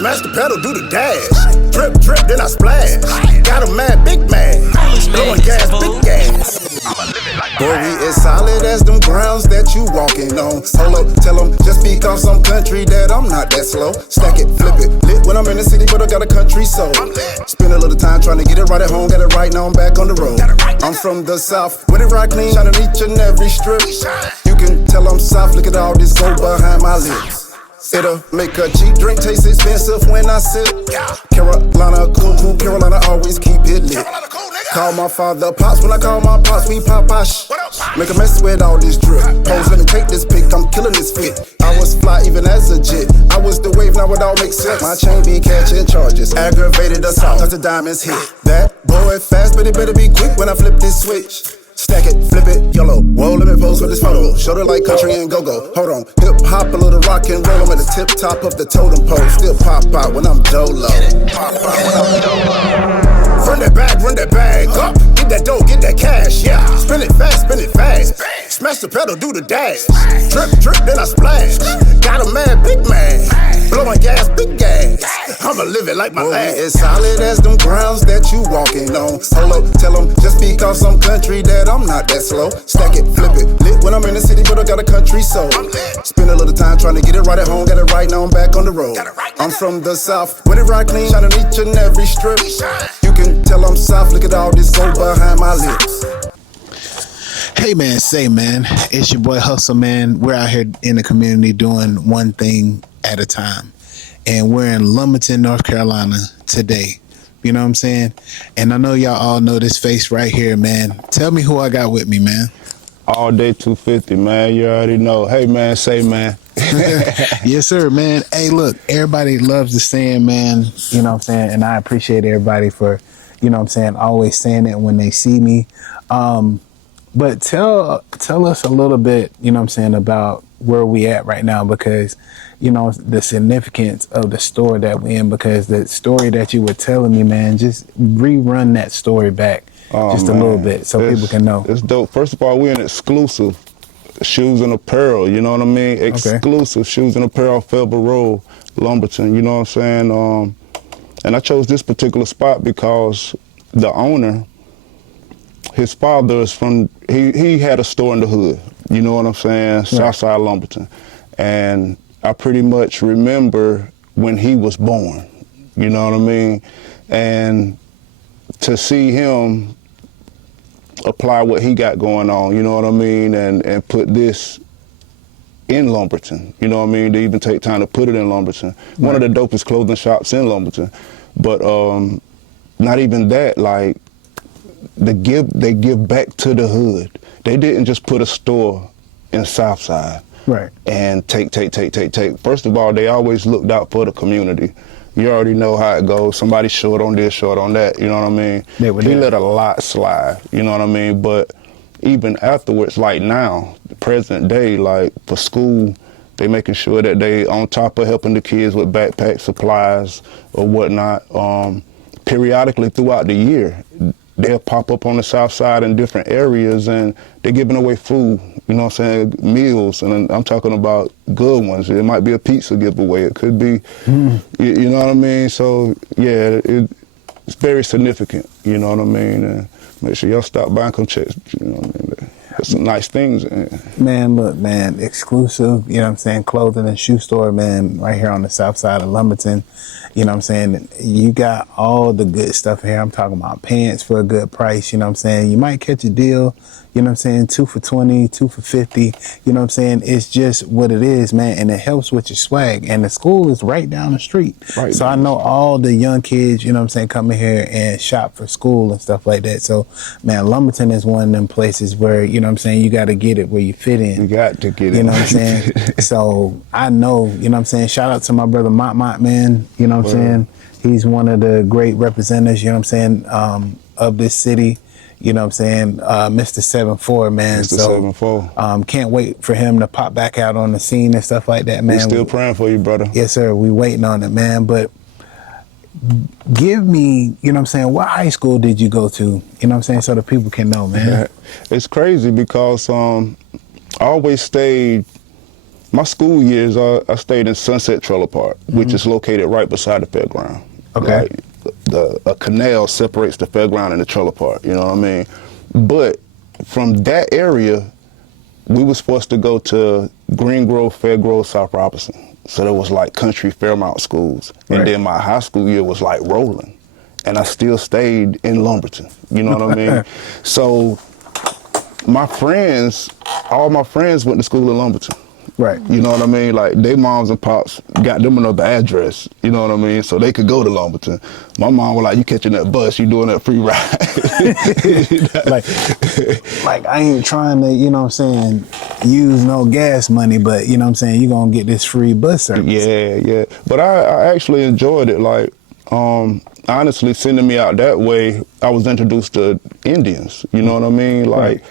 Smash the pedal, do the dash. Drip, drip, then I splash. Got a mad, big man. Blowing gas, big gas. Boy, we as solid as them grounds that you walking on. Hold up, tell them just because I'm country that I'm not that slow. Stack it, flip it, lit when I'm in the city, but I got a country soul. Spend a little time trying to get it right at home, got it right, now I'm back on the road. I'm from the south, with it right clean, shining each and every strip. You can tell I'm soft, look at all this gold behind my lips. It'll make a cheap drink taste expensive when I sip. Carolina, cool, Carolina always keep it lit. Call my father Pops, when I call my Pops, we pop ash. Make a mess with all this drip. Pose, let me take this pic, I'm killing this fit. I was fly even as a jit. I was the wave, now it all makes sense. My chain be catching charges, aggravated assault, cause the diamonds hit. That boy fast, but it better be quick when I flip this switch. Stack it, flip it, YOLO. Whoa, let me pose with this photo. Shoulder like country and go-go. Hold on, hip hop, a little rock and roll. I'm at the tip top of the totem pole. Still pop out when I'm dolo. Pop out when I'm dolo. Run that bag up. Get that dough, get that cash, yeah. Spin it fast, spin it fast. Smash the pedal, do the dash. Drip, drip, then I splash. Got a mad, big man. Blowing gas, big gas. I'ma live it like my last. As solid as them grounds that you walking on. Hold up, tell them just because I'm country that I'm not that slow. Stack it, flip it, lit when I'm in the city, but I got a country soul. Spend a little time trying to get it right at home, got it right, now I'm back on the road. I'm from the south, with it right clean, shining each and every strip. You can tell I'm soft, look at all this gold behind my lips. Hey man, say man, it's your boy Hustle man. We're out here in the community doing one thing at a time. And we're in Lumberton, North Carolina today. You know what I'm saying? And I know y'all all know this face right here, man. Tell me who I got with me, man. All day 250, man. You already know. Hey man, say man. Yes, sir, man. Hey, look, everybody loves the saying, man. You know what I'm saying? And I appreciate everybody for, you know what I'm saying, always saying it when they see me. But tell us a little bit, you know what I'm saying, about where we at right now, because, you know, the significance of the store that we in, because the story that you were telling me, man, just rerun that story back just a little bit so people can know. It's dope. First of all, we're an exclusive shoes and apparel, you know what I mean? Exclusive shoes and apparel, Felber Road, Lumberton, you know what I'm saying? And I chose this particular spot because the owner, his father is from, he had a store in the hood, you know what I'm saying? Right. Southside Lumberton. And I pretty much remember when he was born, you know what I mean? And to see him apply what he got going on, you know what I mean? And put this in Lumberton, you know what I mean? They even take time to put it in Lumberton. Right. One of the dopest clothing shops in Lumberton. But not even that, like, they give back to the hood. They didn't just put a store in Southside. Right. And take. First of all, they always looked out for the community. You already know how it goes. Somebody short on this, short on that, you know what I mean? He let a lot slide, you know what I mean? But even afterwards, like now, present day, like for school, they making sure that they on top of helping the kids with backpack supplies or whatnot. Periodically throughout the year, they'll pop up on the south side in different areas and they're giving away food, you know what I'm saying, meals, and I'm talking about good ones. It might be a pizza giveaway, it could be, you know what I mean? So yeah, it's very significant, you know what I mean? And make sure y'all stop by and come check, you know what I mean? There's some nice things in it. Man, look, man, exclusive, you know what I'm saying, clothing and shoe store, man, right here on the south side of Lumberton. You know what I'm saying? You got all the good stuff here. I'm talking about pants for a good price, you know what I'm saying? You might catch a deal, you know what I'm saying, 2 for $20, 2 for $50, you know what I'm saying? It's just what it is, man, and it helps with your swag. And the school is right down the street. Right. So I know all the young kids, you know what I'm saying, come in here and shop for school and stuff like that. So, man, Lumberton is one of them places where, you know what I'm saying, you got to get it where you fit in. You got to get it. You know what I'm saying? So I know, you know what I'm saying, shout out to my brother Mott, man, you know what I'm saying? He's one of the great representatives, you know what I'm saying, of this city. You know what I'm saying? Mr. 7-4, man. Mr. So, 7-4. Can't wait for him to pop back out on the scene and stuff like that, man. We're still praying for you, brother. Yes, sir. We waiting on it, man. But give me, you know what I'm saying, what high school did you go to? You know what I'm saying? So the people can know, man. It's crazy because I always stayed My school years, I stayed in Sunset Trailer Park, which is located right beside the fairground. Okay. Like, a canal separates the fairground and the trailer park, you know what I mean? But from that area, we was supposed to go to Green Grove, Fair Grove, South Robertson. So there was like country Fairmount schools. Right. And then my high school year was like rolling. And I still stayed in Lumberton, you know what I mean? So my friends, all my friends went to school in Lumberton. Right. You know what I mean? Like, they moms and pops got them another address, you know what I mean? So they could go to Lumberton. My mom was like, you catching that bus, you doing that free ride. like I ain't trying to, you know what I'm saying, use no gas money, but you know what I'm saying, you gonna get this free bus service. Yeah. But I actually enjoyed it. Like, honestly, sending me out that way, I was introduced to Indians, you know what I mean? Like,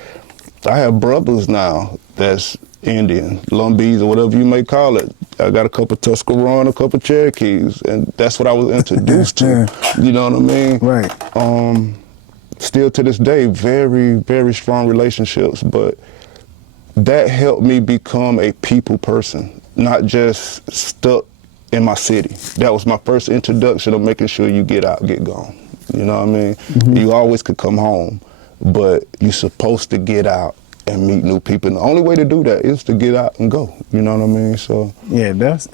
I have brothers now that's Indian, Lumbees or whatever you may call it. I got a couple Tuscarora, a couple Cherokees, and that's what I was introduced to. You know what I mean? Right. Still to this day, very, very strong relationships, but that helped me become a people person, not just stuck in my city. That was my first introduction of making sure you get out, get gone. You know what I mean? You always could come home, but you're supposed to get out and meet new people. And the only way to do that is to get out and go. You know what I mean? So yeah, that's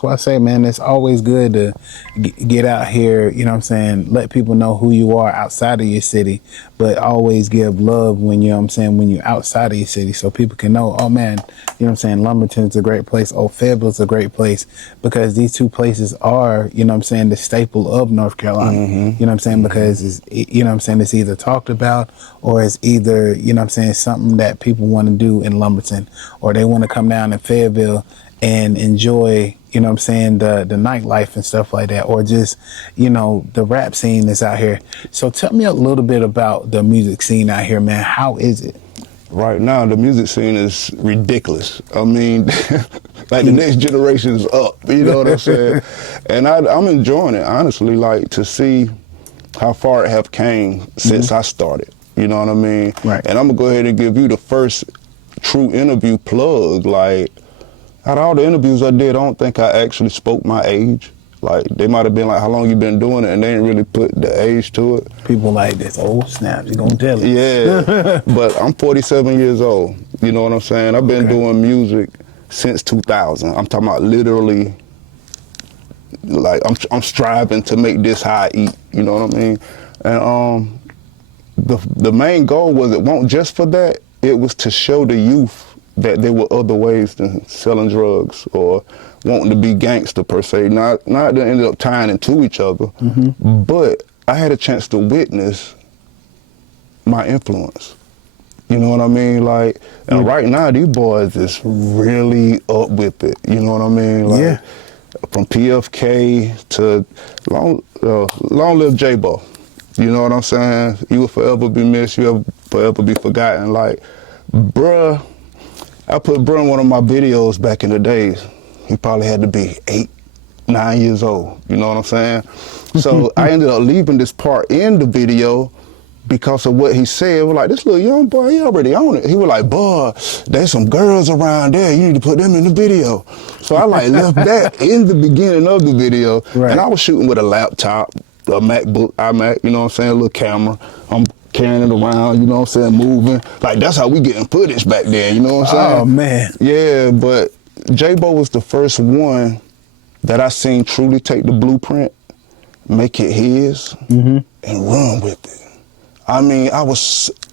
why I say, man, it's always good to get out here. You know what I'm saying? Let people know who you are outside of your city, but always give love when you know what I'm saying when you're outside of your city, so people can know. Oh man, you know what I'm saying? Lumberton's a great place. Oh, Fayetteville's a great place, because these two places are, you know what I'm saying, the staple of North Carolina. You know what I'm saying? Because it's, you know what I'm saying, it's either talked about or it's either, you know what I'm saying, something that people want to do in Lumberton, or they want to come down in Fayetteville and enjoy, you know what I'm saying, the nightlife and stuff like that, or just, you know, the rap scene that's out here. So tell me a little bit about the music scene out here, man. How is it? Right now, the music scene is ridiculous. I mean, like, the next generation is up, you know what I'm saying? And I'm enjoying it, honestly, like, to see how far it have came since I started. You know what I mean? Right. And I'm gonna go ahead and give you the first true interview plug. Like, out of all the interviews I did, I don't think I actually spoke my age. Like, they might have been like, how long you been doing it? And they didn't really put the age to it. People like this, oh snap, you gonna tell it. Yeah, but I'm 47 years old. You know what I'm saying? I've been doing music since 2000. I'm talking about literally, like, I'm striving to make this how I eat. You know what I mean? And the main goal was, it wasn't just for that. It was to show the youth that there were other ways than selling drugs or wanting to be gangster per se. Not that ended up tying into each other, but I had a chance to witness my influence. You know what I mean? Like, and right now, these boys is really up with it. You know what I mean? Like, from PFK to long live J-Bo. You know what I'm saying? You will forever be missed. You will forever be forgotten. Like, bruh, I put bruh in one of my videos back in the days. He probably had to be 8, 9 years old. You know what I'm saying? So I ended up leaving this part in the video because of what he said. We're like, this little young boy, he already on it. He was like, boy, there's some girls around there. You need to put them in the video. So I like left that in the beginning of the video. Right. And I was shooting with a laptop, a MacBook, iMac, you know what I'm saying, a little camera. I'm carrying it around, you know what I'm saying, moving. Like, that's how we getting footage back then, you know what I'm saying? Oh, man. Yeah, but J-Bo was the first one that I seen truly take the blueprint, make it his, and run with it. I mean,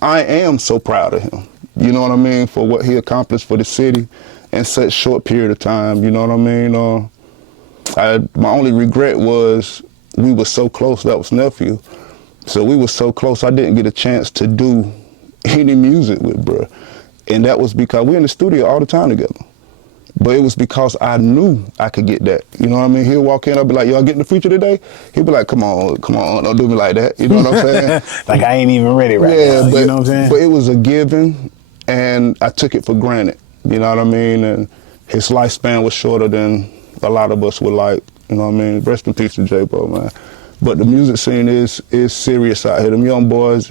I am so proud of him, you know what I mean, for what he accomplished for the city in such short period of time, you know what I mean? My only regret was we were so close. That was nephew. So we were so close, I didn't get a chance to do any music with bruh. And that was because we in the studio all the time together. But it was because I knew I could get that. You know what I mean? He'll walk in, I'll be like, y'all getting the feature today? He'll be like, come on, don't do me like that. You know what I'm saying? Like, I ain't even ready right now, but, you know what I'm saying? But it was a given, and I took it for granted. You know what I mean? And his lifespan was shorter than a lot of us would like. You know what I mean? Rest in peace to J-Bo, man. But the music scene is serious out here. Them young boys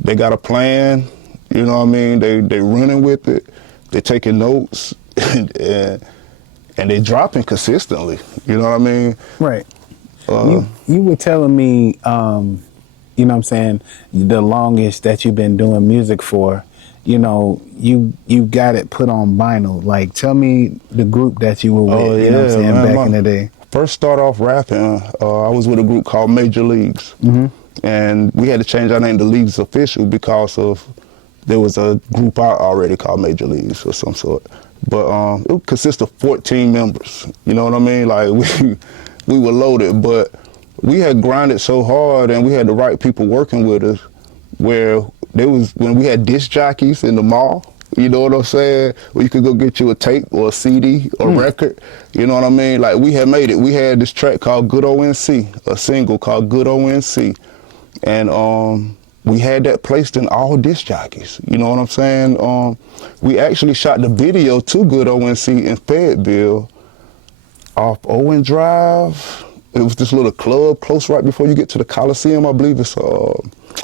they got a plan, you know what I mean? They running with it, they taking notes, and they dropping consistently. You know what I mean? Right. You were telling me, you know what I'm saying, the longest that you've been doing music for, you know, you got it put on vinyl. Like, tell me the group that you were with, you know what I'm saying, man, back in the day. First start off rapping, I was with a group called Major Leagues. And we had to change our name to Leagues Official because of, there was a group out already called Major Leagues or some sort. But it consists of 14 members, you know what I mean? Like, we were loaded, but we had grinded so hard and we had the right people working with us, where there was, when we had disc jockeys in the mall, you know what I'm saying, where you could go get you a tape or a CD or record, you know what I mean? Like, we had made it. We had this track called Good ONC, a single called Good ONC. And we had that placed in all disc jockeys, you know what I'm saying? We actually shot the video to Good ONC in Fayetteville off Owen Drive. It was this little club close right before you get to the Coliseum. I believe it's a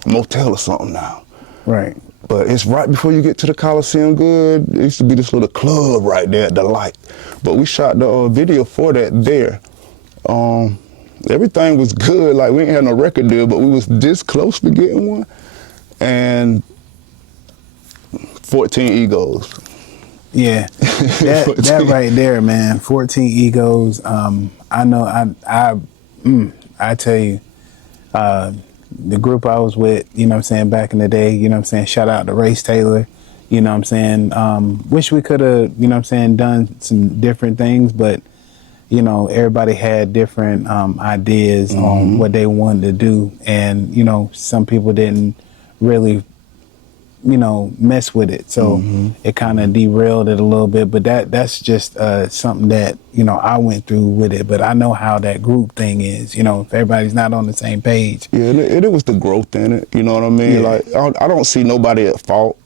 motel or something now. Right. But it's right before you get to the Coliseum Good. It used to be this little club right there at the light. But we shot the video for that there. Everything was good. Like, we ain't had no record deal, but we was this close to getting one. And 14 egos. Yeah, that right there, man. 14 egos. I know. I tell you, the group I was with, you know what I'm saying, back in the day, you know what I'm saying. Shout out to Race Taylor. You know what I'm saying. Wish we could have, you know what I'm saying, done some different things, but you know, everybody had different ideas on what they wanted to do, and you know, some people didn't really, you know, mess with it, so it kind of derailed it a little bit. But that's just something that, you know, I went through with it. But I know how that group thing is. You know, if everybody's not on the same page. Yeah, and it was the growth in it. You know what I mean? Yeah. Like, I don't see nobody at fault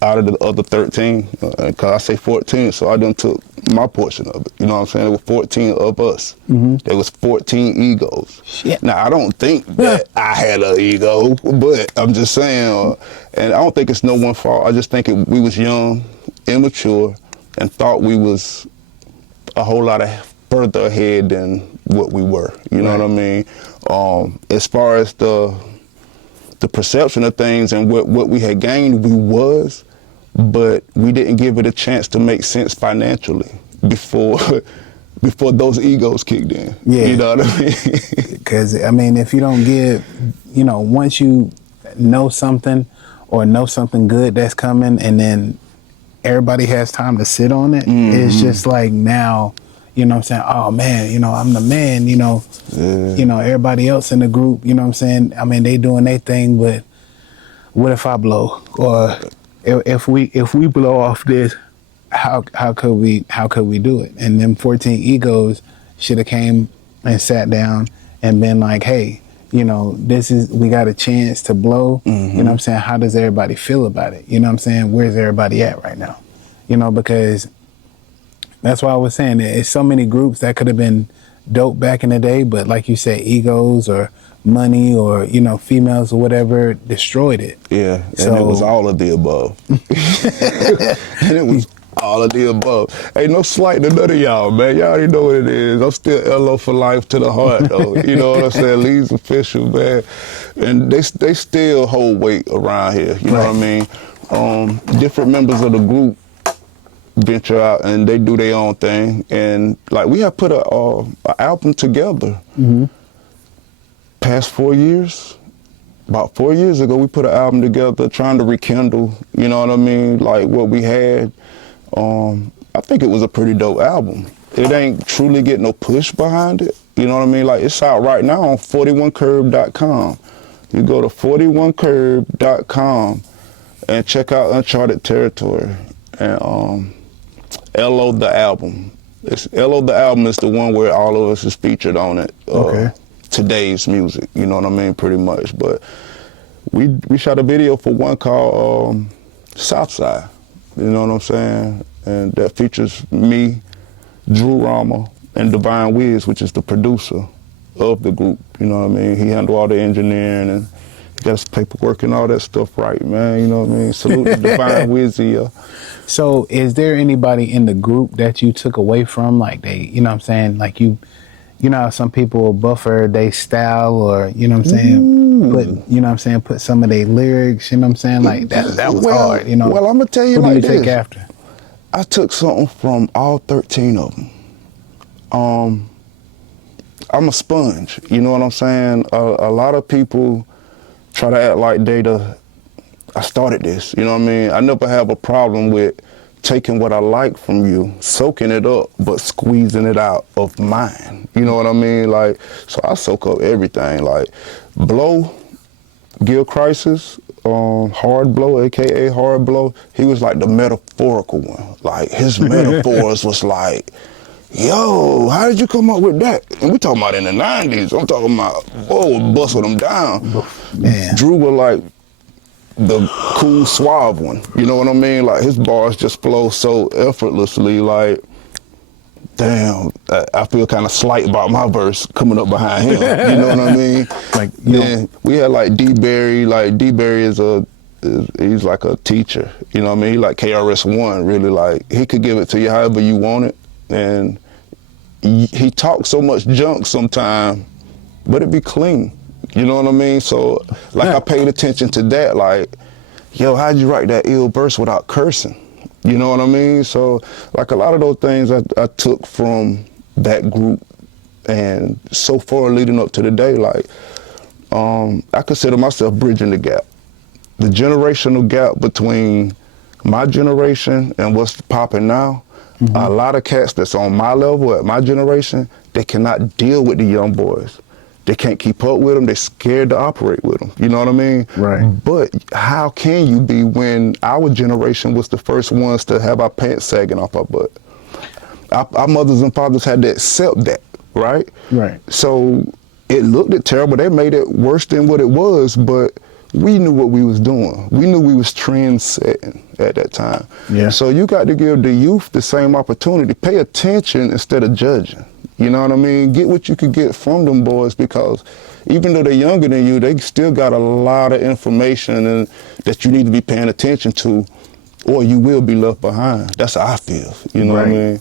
out of the other 13, because I say 14, so I done took my portion of it. You know what I'm saying? There were 14 of us. There was 14 egos. Shit. Now, I don't think that I had an ego, but I'm just saying, and I don't think it's no one's fault. I just think we was young, immature, and thought we was a whole lot of further ahead than what we were. You know what I mean? As far as the perception of things and what we had gained, we was, but we didn't give it a chance to make sense financially before those egos kicked in. Yeah. You know what I mean? Because, I mean, if you don't give, you know, once you know something or know something good that's coming, and then everybody has time to sit on it, it's just like now, you know what I'm saying, oh man, you know, I'm the man, you know. You know, everybody else in the group, you know what I'm saying, I mean, they doing their thing, but what if I blow? Or if we blow off this, how could we do it? And them 14 egos should have came and sat down and been like, hey, you know, we got a chance to blow. You know what I'm saying? How does everybody feel about it? You know what I'm saying? Where's everybody at right now? You know, because that's why I was saying it's so many groups that could have been dope back in the day, but like you said, egos or money or, you know, females or whatever destroyed it. Yeah, and it was all of the above. And it was all of the above. Hey, no slight to none of y'all, man. Y'all already know what it is. I'm still LO for life to the heart, though. You know what I'm saying? Lee's official, man. And they still hold weight around here. You know what I mean? Different members of the group venture out and they do their own thing, and like we have put a album together. Past 4 years, about 4 years ago, we put an album together trying to rekindle, you know what I mean, like what we had. I think it was a pretty dope album. It ain't truly getting no push behind it, you know what I mean? Like, it's out right now on 41curb.com. You go to 41curb.com and check out Uncharted Territory. And LO the album. LO the album is the one where all of us is featured on it. Today's music, you know what I mean, pretty much. But we shot a video for one called Southside, you know what I'm saying? And that features me, Drew Rama, and Divine Wiz, which is the producer of the group, you know what I mean? He handled all the engineering and got his paperwork and all that stuff right, man. You know what I mean? Salute to Divine Wizzy. So is there anybody in the group that you took away from? Like they, you know what I'm saying? Like you know how some people will buffer they style or, you know what I'm saying? Put, you know what I'm saying? Put some of their lyrics, you know what I'm saying? Like that was hard, you know? Well, I'm going to tell you Who like do you this. take after? I took something from all 13 of them. I'm a sponge, you know what I'm saying? A lot of people try to act like I started this, you know what I mean? I never have a problem with taking what I like from you, soaking it up, but squeezing it out of mine, you know what I mean? Like, so I soak up everything, like Blow, Gil Crisis, Hard Blow, AKA Hard Blow, he was like the metaphorical one. Like his metaphors was like, yo, how did you come up with that? And we talking about in the 90s. I'm talking about, busting them down. Man. Drew was like the cool, suave one. You know what I mean? Like his bars just flow so effortlessly. Like, damn, I feel kind of slight about my verse coming up behind him. You know what I mean? Like, then we had like D-Berry. Like D-Berry he's like a teacher. You know what I mean? He like KRS-One, really. Like he could give it to you however you want it. And he talks so much junk sometimes, but it be clean. You know what I mean? So, like, I paid attention to that. Like, yo, how'd you write that ill verse without cursing? You know what I mean? So, like, a lot of those things I took from that group, and so far leading up to the day, like, I consider myself bridging the gap. The generational gap between my generation and what's popping now. A lot of cats that's on my level, at my generation, they cannot deal with the young boys. They can't keep up with them. They're scared to operate with them. You know what I mean? Right. But how can you be when our generation was the first ones to have our pants sagging off our butt? Our mothers and fathers had to accept that, right? Right. So it looked terrible. They made it worse than what it was, but we knew what we was doing. We knew we was trend setting at that time. Yeah. So you got to give the youth the same opportunity. Pay attention instead of judging. You know what I mean? Get what you could get from them boys, because even though they're younger than you, they still got a lot of information and that you need to be paying attention to, or you will be left behind. That's how I feel. You know what I mean?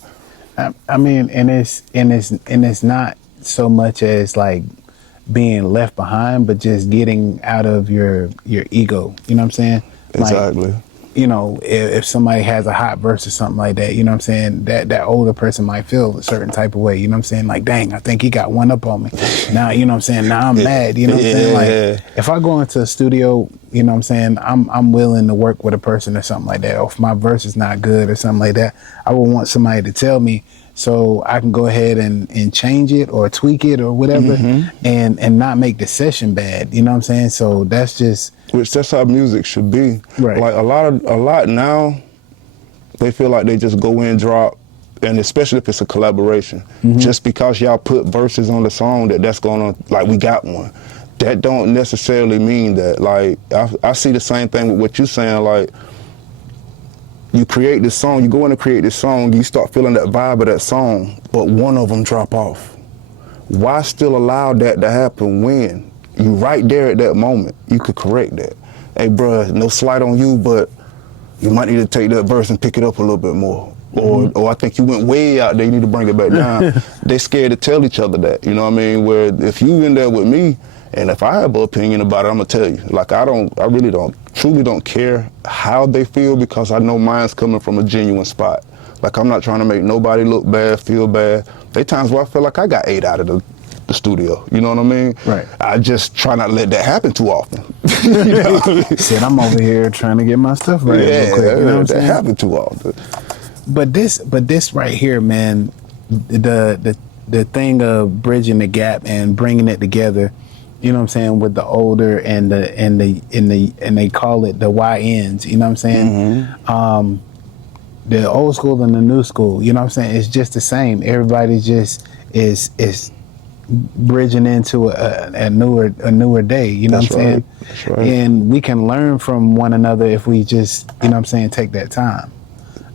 I mean, and it's not so much as like being left behind, but just getting out of your ego. You know what I'm saying? Exactly. Like, you know, if somebody has a hot verse or something like that, you know what I'm saying, that older person might feel a certain type of way, you know what I'm saying? Like, dang, I think he got one up on me. Now, you know what I'm saying? Now I'm mad, you know what I'm saying? Like, if I go into a studio, you know what I'm saying, I'm willing to work with a person or something like that. Or if my verse is not good or something like that, I would want somebody to tell me so I can go ahead and change it or tweak it or whatever, and not make the session bad, you know what I'm saying? So that's how music should be. Right. Like a lot now, they feel like they just go in, drop, and especially if it's a collaboration, just because y'all put verses on the song that's gonna, like, we got one. That don't necessarily mean that. Like, I see the same thing with what you're saying. Like, you create this song, you go in and create this song, you start feeling that vibe of that song, but one of them drop off. Why still allow that to happen when you right there at that moment, you could correct that? Hey, bruh, no slight on you, but you might need to take that verse and pick it up a little bit more. Or I think you went way out there, you need to bring it back down. They scared to tell each other that, you know what I mean? Where if you in there with me, and if I have an opinion about it, I'm gonna tell you. Like, I truly don't care how they feel, because I know mine's coming from a genuine spot. Like, I'm not trying to make nobody look bad, feel bad. There times where I feel like I got 8 out of the studio, you know what I mean? Right. I just try not to let that happen too often. You know what I mean? Shit, I'm over here trying to get my stuff right real quick. You know what I'm saying? That happen too often. But this right here, man, the thing of bridging the gap and bringing it together, you know what I'm saying, with the older and they call it the YNs, you know what I'm saying? The old school and the new school, you know what I'm saying? It's just the same. Everybody just is bridging into a newer day, you know what I'm saying? That's right. And we can learn from one another if we just, you know what I'm saying, take that time.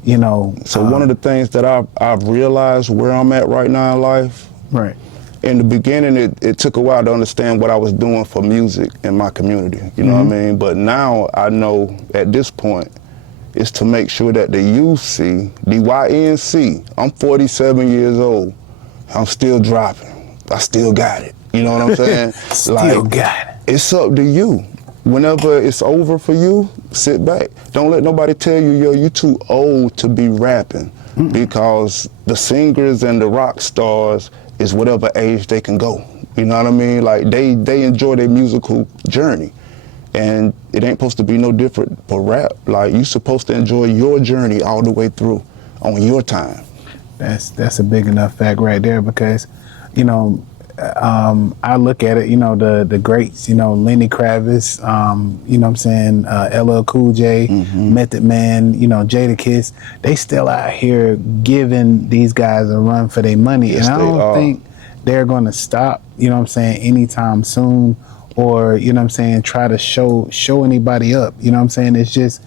You know. So one of the things that I've realized where I'm at right now in life, right, in the beginning, it took a while to understand what I was doing for music in my community. You know what I mean? But now I know at this point, it's to make sure that the youth see, the YNC, I'm 47 years old, I'm still dropping, I still got it. You know what I'm saying? Still got it. It's up to you. Whenever it's over for you, sit back. Don't let nobody tell you, yo, you too old to be rapping. Because the singers and the rock stars is whatever age they can go. You know what I mean? Like they enjoy their musical journey. And it ain't supposed to be no different for rap. Like you supposed to enjoy your journey all the way through on your time. That's a big enough fact right there, because, you know, I look at it, you know, the greats, you know, Lenny Kravitz, you know what I'm saying, LL Cool J, Method Man, you know, Jadakiss, they still out here giving these guys a run for their money. Yes, and I don't think they're going to stop, you know what I'm saying, anytime soon, or, you know what I'm saying, try to show anybody up. You know what I'm saying? It's just,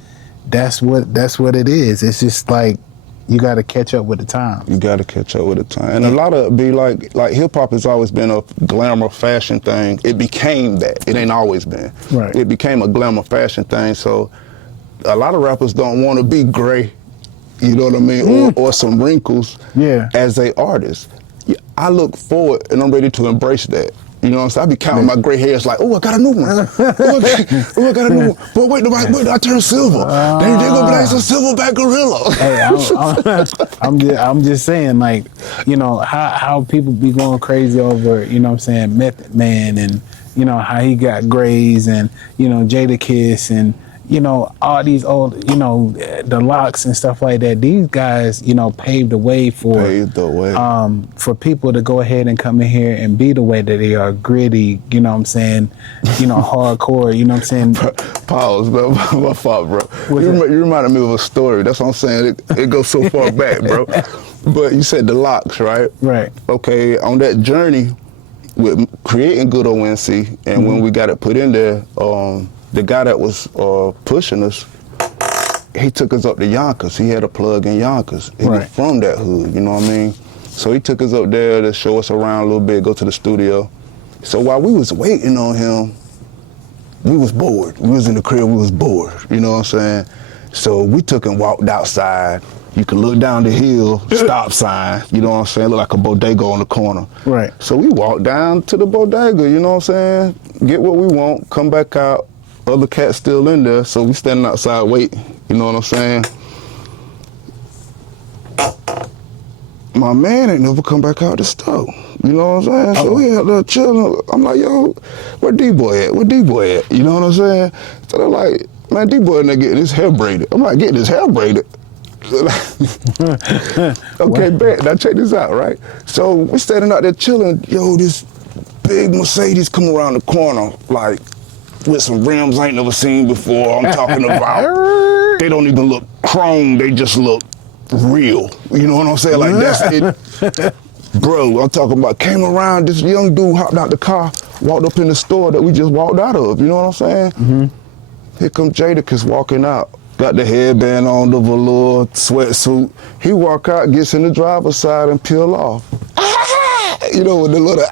that's what it is. It's just like, you got to catch up with the time. You got to catch up with the time. And a lot of it be like hip hop has always been a glamour fashion thing. It became that. It ain't always been. Right. It became a glamour fashion thing. So a lot of rappers don't want to be gray, you know what I mean, or some wrinkles as a artist. I look forward and I'm ready to embrace that. You know what I'm saying? I be counting my gray hairs like, oh, I got a new one. I got a new one. But wait, I turned silver. They gonna be like some silverback gorilla. Hey, I'm just saying, like, you know, how people be going crazy over, you know what I'm saying, Method Man, and, you know, how he got grays, and, you know, Jadakiss, and, you know, all these old, you know, the Locks and stuff like that. These guys, you know, paved the way for people to go ahead and come in here and be the way that they are, gritty, you know what I'm saying, you know, hardcore, you know what I'm saying. Pause, bro. My fault, bro. You reminded me of a story. That's what I'm saying. It goes so far back, bro. But you said the Locks, right? Right. Okay, on that journey with creating Good ONC, and when we got it put in there, the guy that was pushing us, he took us up to Yonkers. He had a plug in Yonkers. He was from that hood, you know what I mean? So he took us up there to show us around a little bit, go to the studio. So while we was waiting on him, we was bored. We was in the crib, we was bored, you know what I'm saying? So we took and walked outside. You could look down the hill, stop sign, you know what I'm saying? Look like a bodega on the corner. Right. So we walked down to the bodega, you know what I'm saying? Get what we want, come back out. Other cats still in there, so we standing outside waiting, you know what I'm saying? My man ain't never come back out the store, you know what I'm saying? So we out there chilling. I'm like, yo, where D-Boy at? Where D-Boy at? You know what I'm saying? So they're like, man, D-Boy not getting his hair braided. I'm like, getting his hair braided? Okay, bet. Now check this out, right? So we standing out there chilling. Yo, this big Mercedes come around the corner, like, with some rims I ain't never seen before. I'm talking about, they don't even look chrome, they just look real. You know what I'm saying? Like, that's it. Bro, I'm talking about, came around, this young dude hopped out the car, walked up in the store that we just walked out of, you know what I'm saying? Here come Jadakiss walking out. Got the headband on, the velour, sweatsuit. He walk out, gets in the driver's side and peel off. You know, with the little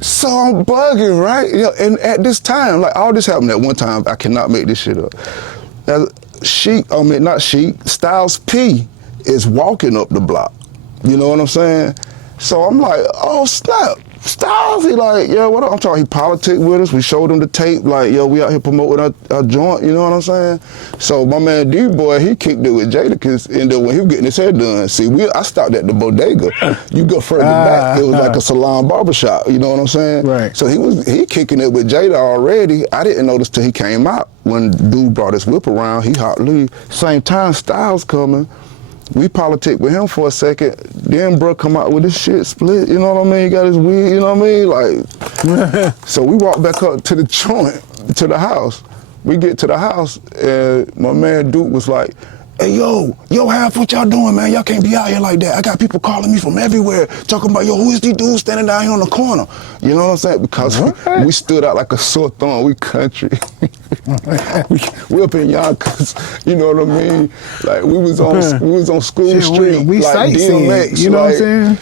So I'm bugging, right? You know, and at this time, like all this happened at one time, I cannot make this shit up. Styles P is walking up the block. You know what I'm saying? So I'm like, oh snap. Styles, he like, yo, what up? I'm talking, he politic with us. We showed him the tape, like, yo, we out here promoting our joint, you know what I'm saying? So my man D-Boy, he kicked it with Jadakiss, and then when he was getting his hair done, see, I stopped at the bodega. You go further back, it was like a salon barbershop, you know what I'm saying? Right. So he kicking it with Jada already. I didn't notice till he came out. When dude brought his whip around, he hot leave. Same time, Styles coming. We politic with him for a second, then bro come out with his shit split, you know what I mean? He got his wig, you know what I mean? Like, so we walk back up to the joint, to the house. We get to the house, and my man Duke was like, hey, yo, Half, what y'all doing, man? Y'all can't be out here like that. I got people calling me from everywhere, talking about, yo, who is these dudes standing down here on the corner? You know what I'm saying? Because we stood out like a sore thumb. We country. we up in Yonkers, you know what I mean? Like, we was on School Street, we like sightseeing, DMX. you know like, what I'm saying?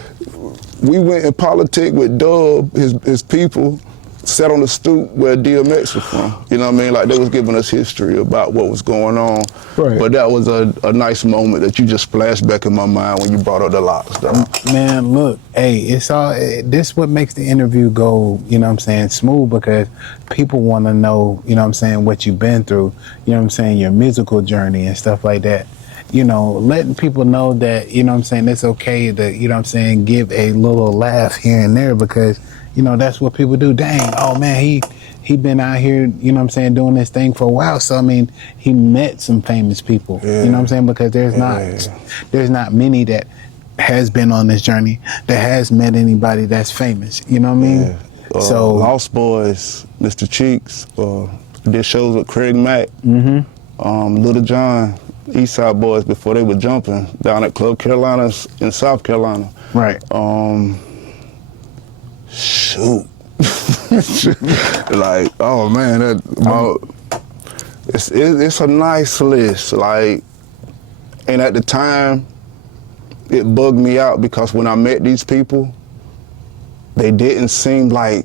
we went in politics with Dub, his people, sat on the stoop where DMX was from. You know what I mean? Like they was giving us history about what was going on. Right. But that was a nice moment that you just flashed back in my mind when you brought up the locks, though. Man, look, hey, it's all this what makes the interview go, you know what I'm saying, smooth, because people want to know, you know what I'm saying, what you've been through, you know what I'm saying, your musical journey and stuff like that. You know, letting people know that, you know what I'm saying, it's okay to, you know what I'm saying, give a little laugh here and there, because you know, that's what people do. Dang, oh man, he been out here, you know what I'm saying, doing this thing for a while. So I mean, he met some famous people. Yeah. You know what I'm saying? Because there's not many that has been on this journey that has met anybody that's famous. You know what I mean? Yeah. So Lost Boys, Mr. Cheeks, did shows with Craig Mack, Little John, Eastside Boys before they were jumping down at Club Carolina in South Carolina. Right. Shoot. Like, oh man, it's a nice list. Like, and at the time, it bugged me out because when I met these people, they didn't seem like,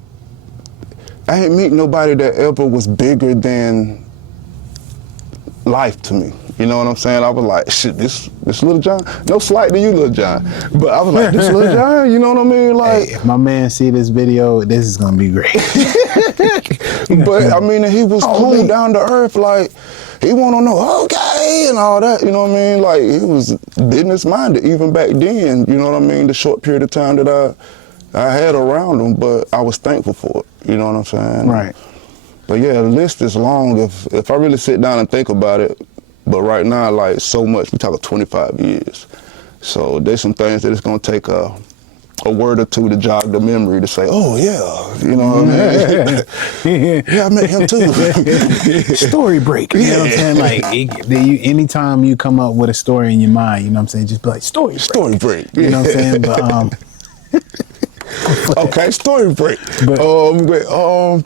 I ain't meet nobody that ever was bigger than life to me. You know what I'm saying? I was like, shit, this Little John, no slight to you, Little John, but I was like, this Little John, you know what I mean? Like, hey, if my man see this video, this is gonna be great. But I mean, he was cool, down to earth, like, he wanna know, okay, and all that, you know what I mean? Like, he was business minded even back then, you know what I mean? The short period of time that I had around him, but I was thankful for it, you know what I'm saying? Right. But yeah, the list is long if I really sit down and think about it. But right now, like, so much, we talking 25 years. So there's some things that it's gonna take a word or two to jog the memory to say, oh yeah, you know what I mean? Yeah, I met him too. Story break, you know what I'm saying? Like, anytime you come up with a story in your mind, you know what I'm saying, just be like, story break. You know what I'm saying? But okay, story break. But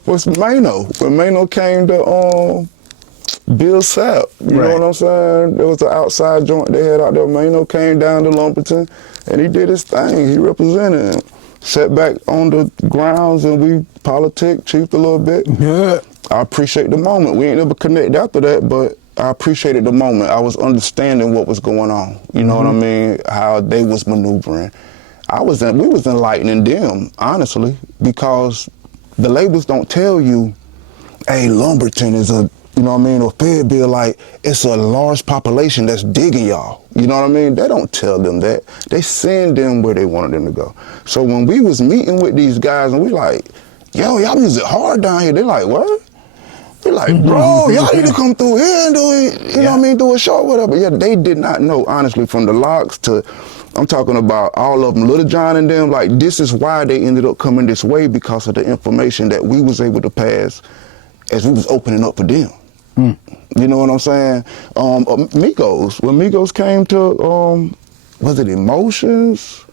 what's Mano? When Mano came to Bill Sapp, you know what I'm saying? There was an outside joint they had out there. Mano came down to Lumberton and he did his thing. He represented him. Sat back on the grounds and we politic, chiefed a little bit. Yeah. I appreciate the moment. We ain't never connected after that, but I appreciated the moment. I was understanding what was going on. You know what I mean? How they was maneuvering. We was enlightening them, honestly, because the labels don't tell you, hey, Lumberton is a, you know what I mean, or Fayetteville, like, it's a large population that's digging y'all. You know what I mean? They don't tell them that. They send them where they wanted them to go. So when we was meeting with these guys and we like, yo, y'all music hard down here, they like, what? We like, bro, y'all need to come through here and do it, you know what I mean, do a show, whatever. Yeah, they did not know, honestly, from the Locks to, I'm talking about all of them, Little John and them, like, this is why they ended up coming this way, because of the information that we was able to pass as we was opening up for them. You know what I'm saying? Migos, when Migos came to, was it Emotions?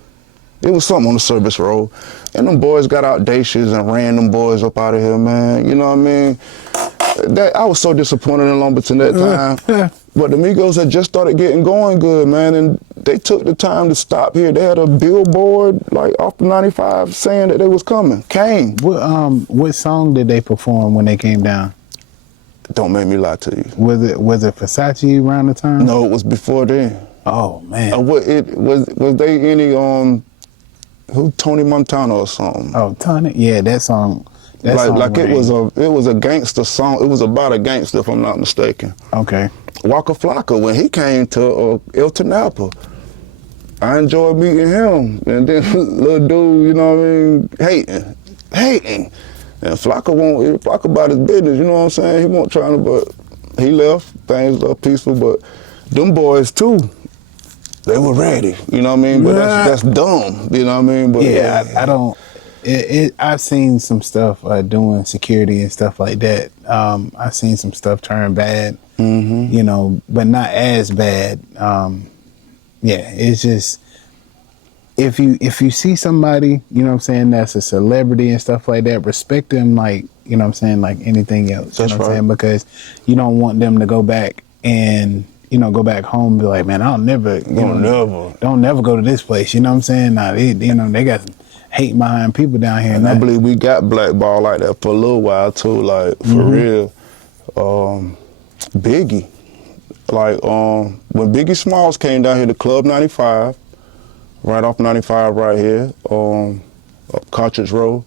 It was something on the service road. And them boys got audacious and ran them boys up out of here, man. You know what I mean? I was so disappointed in Lumberton that time. But the Migos had just started getting going good, man. And they took the time to stop here. They had a billboard, like, off the 95 saying that they was coming. Came. What song did they perform when they came down? Don't make me lie to you. Was it Versace around the time? No, it was before then. Oh man. Was they any who Tony Montana or something? Oh, Tony, yeah, that song. It was a gangster song. It was about a gangster, if I'm not mistaken. Okay. Waka Flocka, when he came to El Tanapa, I enjoyed meeting him. And then little dude, you know what I mean, hating. And Flocka about his business, you know what I'm saying? He wasn't trying to, but he left. Things were peaceful, but them boys too, they were ready, you know what I mean? But that's dumb, you know what I mean? But yeah, I don't. I've seen some stuff doing security and stuff like that. I've seen some stuff turn bad, you know, but not as bad. Yeah, it's just, if you see somebody, you know what I'm saying, that's a celebrity and stuff like that, respect them like, you know what I'm saying, like anything else. That's you know what right. I'm saying? Because you don't want them to go back and, you know, go back home and be like, man, don't never go to this place. You know what I'm saying? Nah, they got hate behind people down here. And I believe we got blackballed like that for a little while too, like for real. Biggie, like when Biggie Smalls came down here to Club 95, right off 95 right here, up Cartridge Road,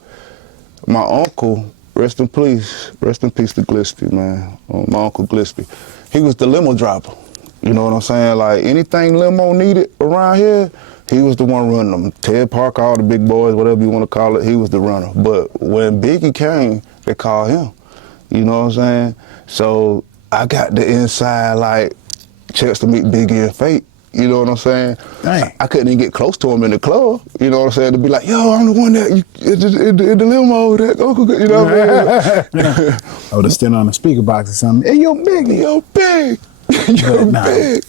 my uncle, rest in peace to Gillespie, man, my uncle Gillespie, he was the limo driver. You know what I'm saying? Like anything limo needed around here, he was the one running them. Ted Parker, all the big boys, whatever you want to call it, he was the runner. But when Biggie came, they called him. You know what I'm saying? So I got the inside, like, chance to meet Biggie and Fate. You know what I'm saying? I couldn't even get close to him in the club. You know what I'm saying? To be like, yo, I'm the one that in the limo, that uncle, you know what I mean? Oh, to stand on the speaker box or something. Hey, yo, Biggie. Yo, big. You're big.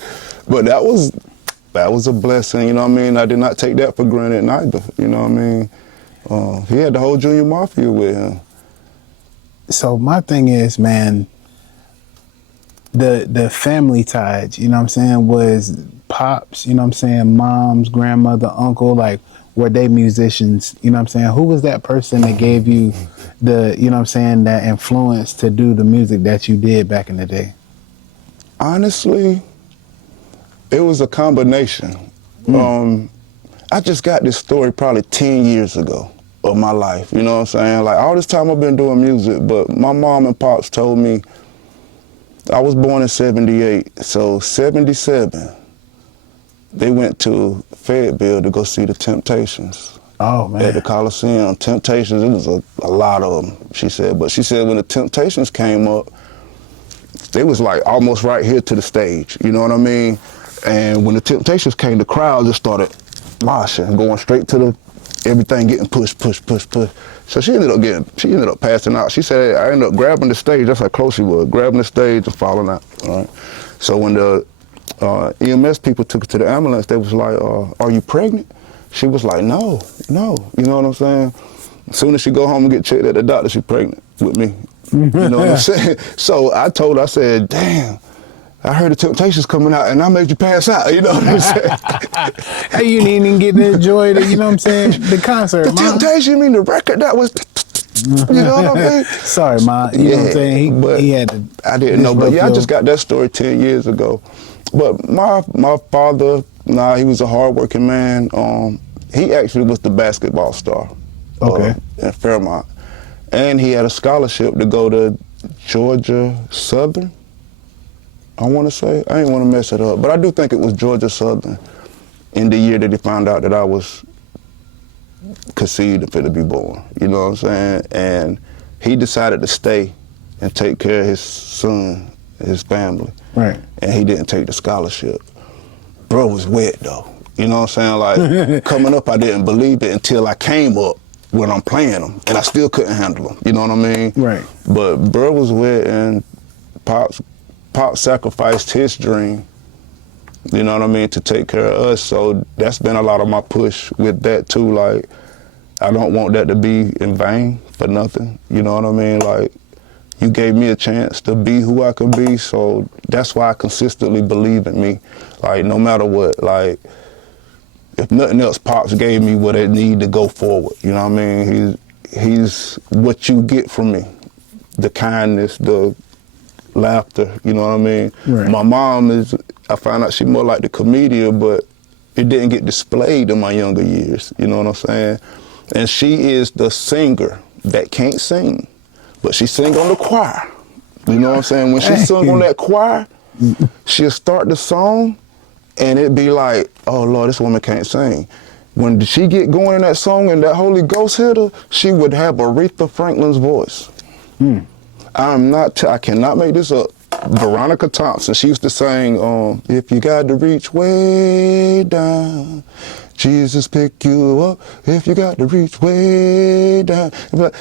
But that was a blessing, you know what I mean? I did not take that for granted neither, you know what I mean? He had the whole Junior Mafia with him. So my thing is, man, the family ties, you know what I'm saying, was pops, you know what I'm saying, mom's, grandmother, uncle, like, were they musicians, you know what I'm saying? Who was that person that gave you the, you know what I'm saying, that influence to do the music that you did back in the day? Honestly, it was a combination. I just got this story probably 10 years ago of my life, you know what I'm saying? Like all this time I've been doing music, but my mom and pops told me, I was born in 78, so 77, they went to Fayetteville to go see the Temptations. Oh, man. At the Coliseum. Temptations, it was a lot of them, she said. But she said when the Temptations came up, they was like almost right here to the stage, you know what I mean? And when the Temptations came, the crowd just started moshing, going straight to the, everything getting pushed. So she ended up passing out. She said, I ended up grabbing the stage, that's how close she was, grabbing the stage and falling out, all right? So when the EMS people took her to the ambulance, they was like, are you pregnant? She was like, no, you know what I'm saying? As soon as she go home and get checked at the doctor, she pregnant with me. You know what I'm saying? So I told her, I said, damn, I heard the Temptations coming out and I made you pass out, you know what I'm saying? Hey, you didn't even get to enjoy the, you know what I'm saying, the concert, The Temptations, you mean the record that was, you know what I mean? Sorry, Ma, you know what I'm saying? He had to. I didn't know, but yeah, I just got that story 10 years ago. But my father, he was a hardworking man. He actually was the basketball star in Fairmont. And he had a scholarship to go to Georgia Southern, I want to say. I didn't want to mess it up, but I do think it was Georgia Southern in the year that he found out that I was conceived and fit to be born, you know what I'm saying? And he decided to stay and take care of his son, his family. Right. And he didn't take the scholarship. Bro was wet though, you know what I'm saying? Like coming up, I didn't believe it until I came up when I'm playing them, and I still couldn't handle them, you know what I mean? Right. But bro was wet, and Pop sacrificed his dream, you know what I mean, to take care of us. So that's been a lot of my push with that too. Like, I don't want that to be in vain for nothing, you know what I mean? Like, you gave me a chance to be who I could be, so that's why I consistently believe in me. Like, no matter what, like, if nothing else, Pops gave me what I need to go forward, you know what I mean? He's what you get from me, the kindness, the laughter, you know what I mean? Right. My mom I found out she more like the comedian, but it didn't get displayed in my younger years, you know what I'm saying? And she is the singer that can't sing, but she sing on the choir, you know what I'm saying? When she sung on that choir, she'll start the song, and it'd be like, oh Lord, this woman can't sing. When she get going in that song and that Holy Ghost hit her, she would have Aretha Franklin's voice. I cannot make this up. Veronica Thompson, she used to sing, if you got to reach way down, Jesus pick you up. If you got to reach way down.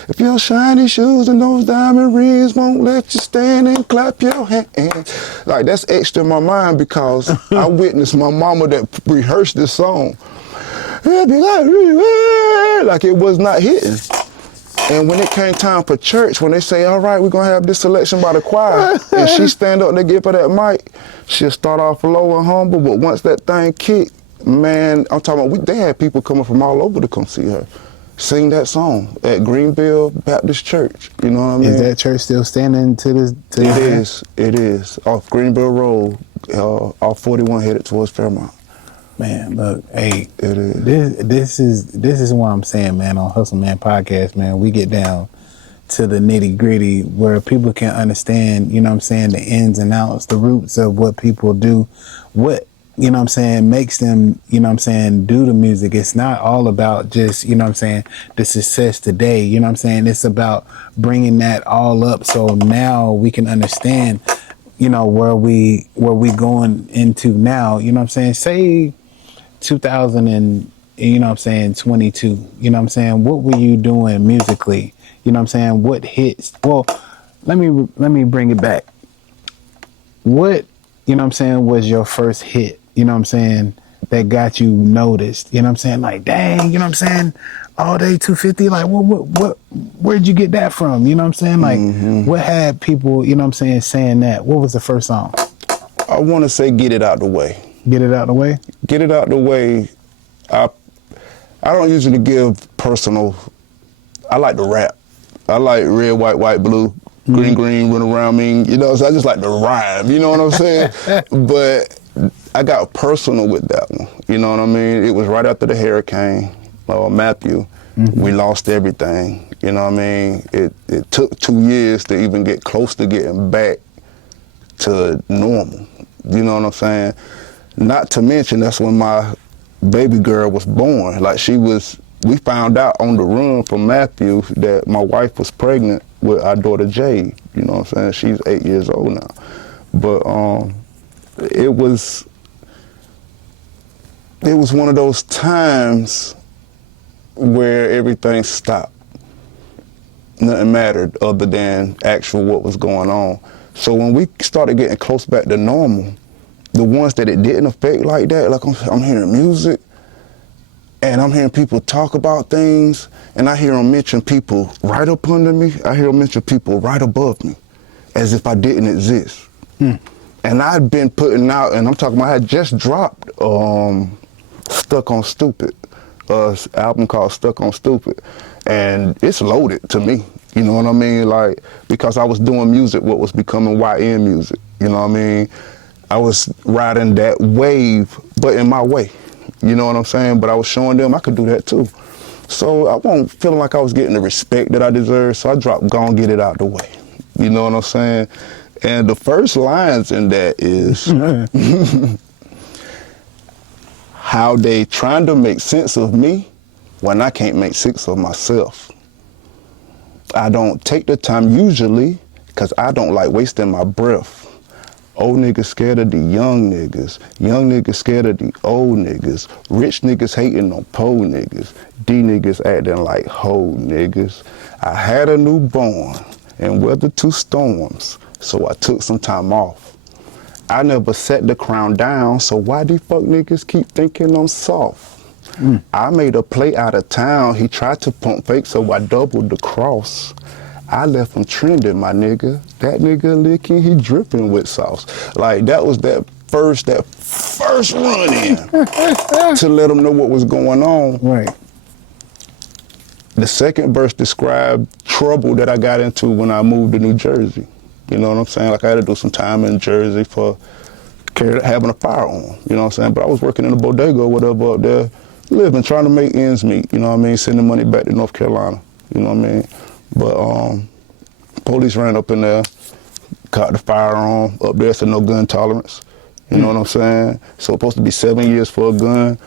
If your shiny shoes and those diamond rings won't let you stand and clap your hands. Like, that's extra in my mind because I witnessed my mama that rehearsed this song. It'd be like it was not hitting. And when it came time for church, when they say, all right, we're going to have this selection by the choir, and she stand up and they give her that mic, she'll start off low and humble, but once that thing kicked, man, I'm talking about, they had people coming from all over to come see her. sing that song at Greenville Baptist Church. You know what I mean? Is that church still standing to this? It is off Greenville Road, off 41 headed towards Fairmont. Man, look, hey, it is. This is what I'm saying, man. On Hustle Man Podcast, man, we get down to the nitty gritty where people can understand, you know what I'm saying, the ins and outs, the roots of what people do, what, you know what I'm saying, makes them, you know what I'm saying, do the music. It's not all about just, you know what I'm saying, the success today, you know what I'm saying. It's about bringing that all up so now we can understand, you know, where we going into now, you know what I'm saying. Say 2000 and, you know what I'm saying, 22, you know what I'm saying, what were you doing musically? You know what I'm saying? What hits? Well, let me bring it back. What, you know what I'm saying, was your first hit, you know what I'm saying, that got you noticed? You know what I'm saying? Like, dang, you know what I'm saying? All Day 250, like, where'd you get that from? You know what I'm saying? Like, what had people, you know what I'm saying that? What was the first song? I want to say Get It Out the Way. Get It Out the Way? Get It Out the Way. I don't usually give personal, I like to rap. I like red, white, white, blue, green, green, run around me. You know, so I just like to rhyme. You know what I'm saying? But I got personal with that one. You know what I mean? It was right after the hurricane, Matthew. We lost everything. You know what I mean? It took 2 years to even get close to getting back to normal. You know what I'm saying? Not to mention, that's when my baby girl was born. Like, we found out on the run from Matthew that my wife was pregnant with our daughter Jade. You know what I'm saying? She's 8 years old now. But it was one of those times where everything stopped. Nothing mattered other than actual what was going on. So when we started getting close back to normal, the ones that it didn't affect like that, like I'm hearing music, and I'm hearing people talk about things, and I hear them mention people right up under me. I hear them mention people right above me, as if I didn't exist. And I'd been putting out, and I'm talking about, I had just dropped Stuck on Stupid, album called Stuck on Stupid, and it's loaded to me. You know what I mean? Like, because I was doing music, what was becoming YN music. You know what I mean? I was riding that wave, but in my way. You know what I'm saying? But I was showing them I could do that too. So I wasn't feeling like I was getting the respect that I deserved, so I dropped Gone Get It Out the Way. You know what I'm saying? And the first lines in that is how they trying to make sense of me when I can't make sense of myself. I don't take the time usually because I don't like wasting my breath. Old niggas scared of the young niggas scared of the old niggas, rich niggas hating on poor niggas, D niggas acting like hoe niggas. I had a newborn and weathered 2 storms, so I took some time off. I never set the crown down, so why these fuck niggas keep thinking I'm soft? I made a play out of town, he tried to pump fake, so I doubled the cross. I left him trending, my nigga. That nigga licking, he dripping with sauce. Like, that was that first run in to let them know what was going on. Right. The second verse described trouble that I got into when I moved to New Jersey. You know what I'm saying? Like, I had to do some time in Jersey for having a firearm, you know what I'm saying? But I was working in a bodega or whatever up there, living, trying to make ends meet, you know what I mean? Sending money back to North Carolina, you know what I mean? But police ran up in there, caught the firearm up there, said no gun tolerance. You know what I'm saying? So it's supposed to be 7 years for a gun,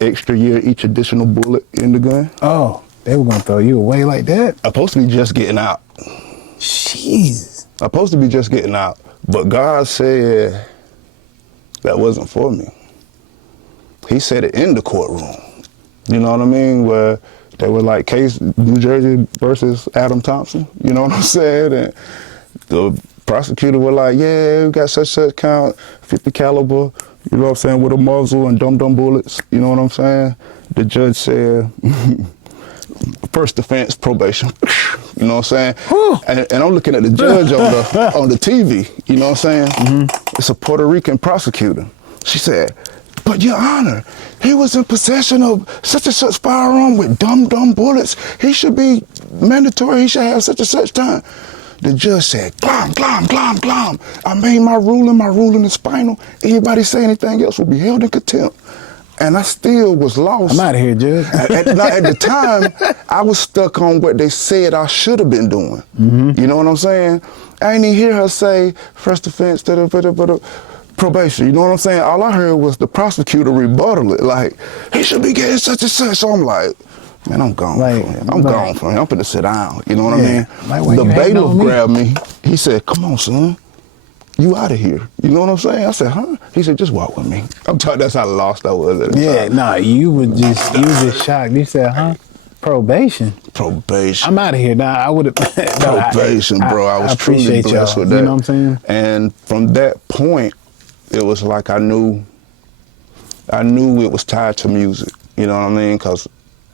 extra year each additional bullet in the gun. Oh, they were gonna throw you away like that? I'm supposed to be just getting out. Jesus. I'm supposed to be just getting out, but God said that wasn't for me. He said it in the courtroom. You know what I mean? Where they were like, case New Jersey versus Adam Thompson. You know what I'm saying? And the prosecutor was like, yeah, we got such count, 50 caliber, you know what I'm saying, with a muzzle and dum-dum bullets. You know what I'm saying? The judge said, first offense, probation. You know what I'm saying? And I'm looking at the judge on the TV. You know what I'm saying? It's a Puerto Rican prosecutor. She said, But Your Honor, he was in possession of such and such firearm with dumb bullets. He should be mandatory. He should have such and such time. The judge said, glom. I made my ruling is final. Anybody say anything else will be held in contempt. And I still was lost. I'm out of here, Judge. At the time, I was stuck on what they said I should have been doing. You know what I'm saying? I didn't even hear her say first offense, probation. You know what I'm saying? All I heard was the prosecutor rebuttal it, like, he should be getting such and such. So I'm like, man, I'm gone from him. I'm gone from him. I'm finna sit down. You know what I mean? Like, the bailiff grabbed me. He said, come on, son. You out of here. You know what I'm saying? I said, huh? He said, just walk with me. I'm talking, that's how lost I was at the time. Nah, you were just shocked. You said, huh? Probation. I'm out of here. Nah, I would have. Probation, bro. I was truly blessed with that. You know what I'm saying? And from that point, it was like I knew it was tied to music. You know what I mean? Because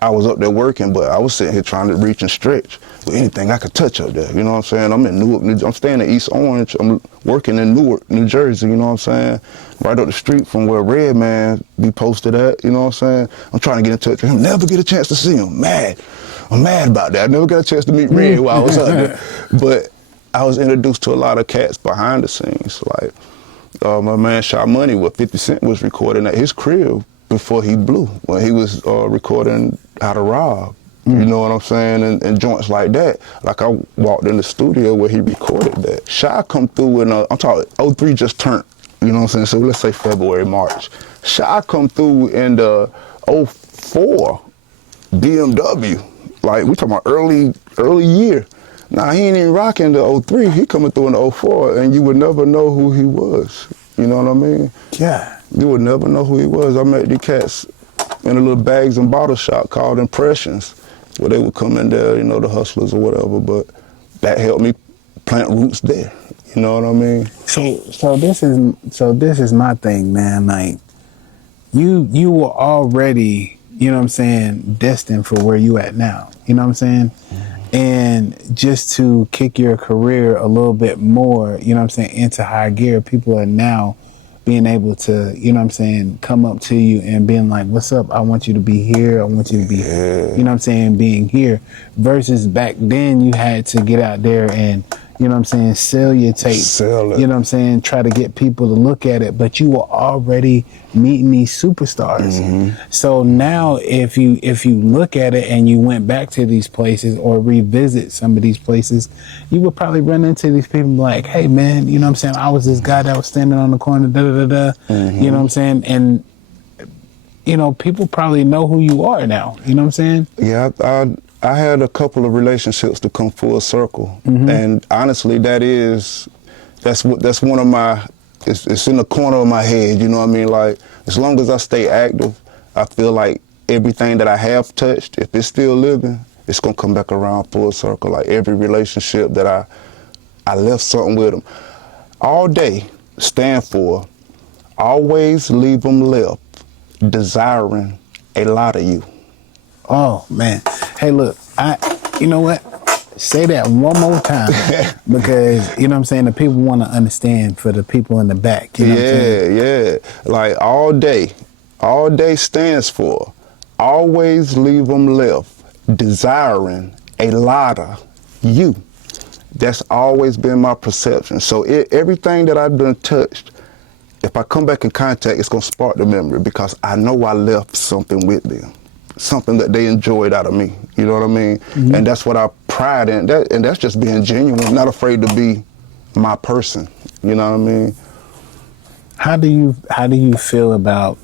I was up there working, but I was sitting here trying to reach and stretch with anything I could touch up there. You know what I'm saying? I'm in Newark, I'm staying in East Orange. I'm working in Newark, New Jersey. You know what I'm saying? Right up the street from where Redman be posted at. You know what I'm saying? I'm trying to get in touch with him. Never get a chance to see him. I'm mad about that. I never got a chance to meet Red while I was up there. But I was introduced to a lot of cats behind the scenes. Like my man Shy Money, where 50 Cent was recording at his crib before he blew, when he was recording How to Rob. You know what I'm saying? And joints like that. Like I walked in the studio where he recorded that. Shy come through in, I'm talking, 03 just turned, you know what I'm saying? So let's say February, March. Shy come through in the 04 BMW. Like we talking about early year. Nah, he ain't even rocking the 03. He coming through in the 04 and you would never know who he was. You know what I mean? Yeah. You would never know who he was. I met these cats in a little bags and bottle shop called Impressions, where they would come in there, you know, the hustlers or whatever, but that helped me plant roots there. You know what I mean? So this is my thing, man. Like you were already, you know what I'm saying, destined for where you at now. You know what I'm saying? And just to kick your career a little bit more, you know what I'm saying, into high gear, people are now being able to, you know what I'm saying, come up to you and being like, what's up? I want you to be here. I want you to be, you know what I'm saying, being here. Versus back then you had to get out there and, you know what I'm saying, sell your tape. Sell it. You know what I'm saying, try to get people to look at it. But you were already meeting these superstars. So now if you look at it and you went back to these places or revisit some of these places, you would probably run into these people like, hey man, you know what I'm saying, I was this guy that was standing on the corner, you know what I'm saying? And you know, people probably know who you are now. You know what I'm saying? Yeah, I had a couple of relationships to come full circle, and honestly, that's one of my. It's in the corner of my head. You know what I mean? Like as long as I stay active, I feel like everything that I have touched, if it's still living, it's gonna come back around full circle. Like every relationship that I left something with them. All day, stand for, always leave them left, desiring a lot of you. Oh man. Hey look, you know what? Say that one more time because you know what I'm saying, the people want to understand for the people in the back. You know what I'm saying? Yeah. Like all day stands for, always leave them left, desiring a lot of you. That's always been my perception. So everything that I've done touched, if I come back in contact, it's gonna spark the memory because I know I left something with them. Something that they enjoyed out of me, you know what I mean? And that's what I pride in, and that's just being genuine, not afraid to be my person, you know what I mean? How do you feel about,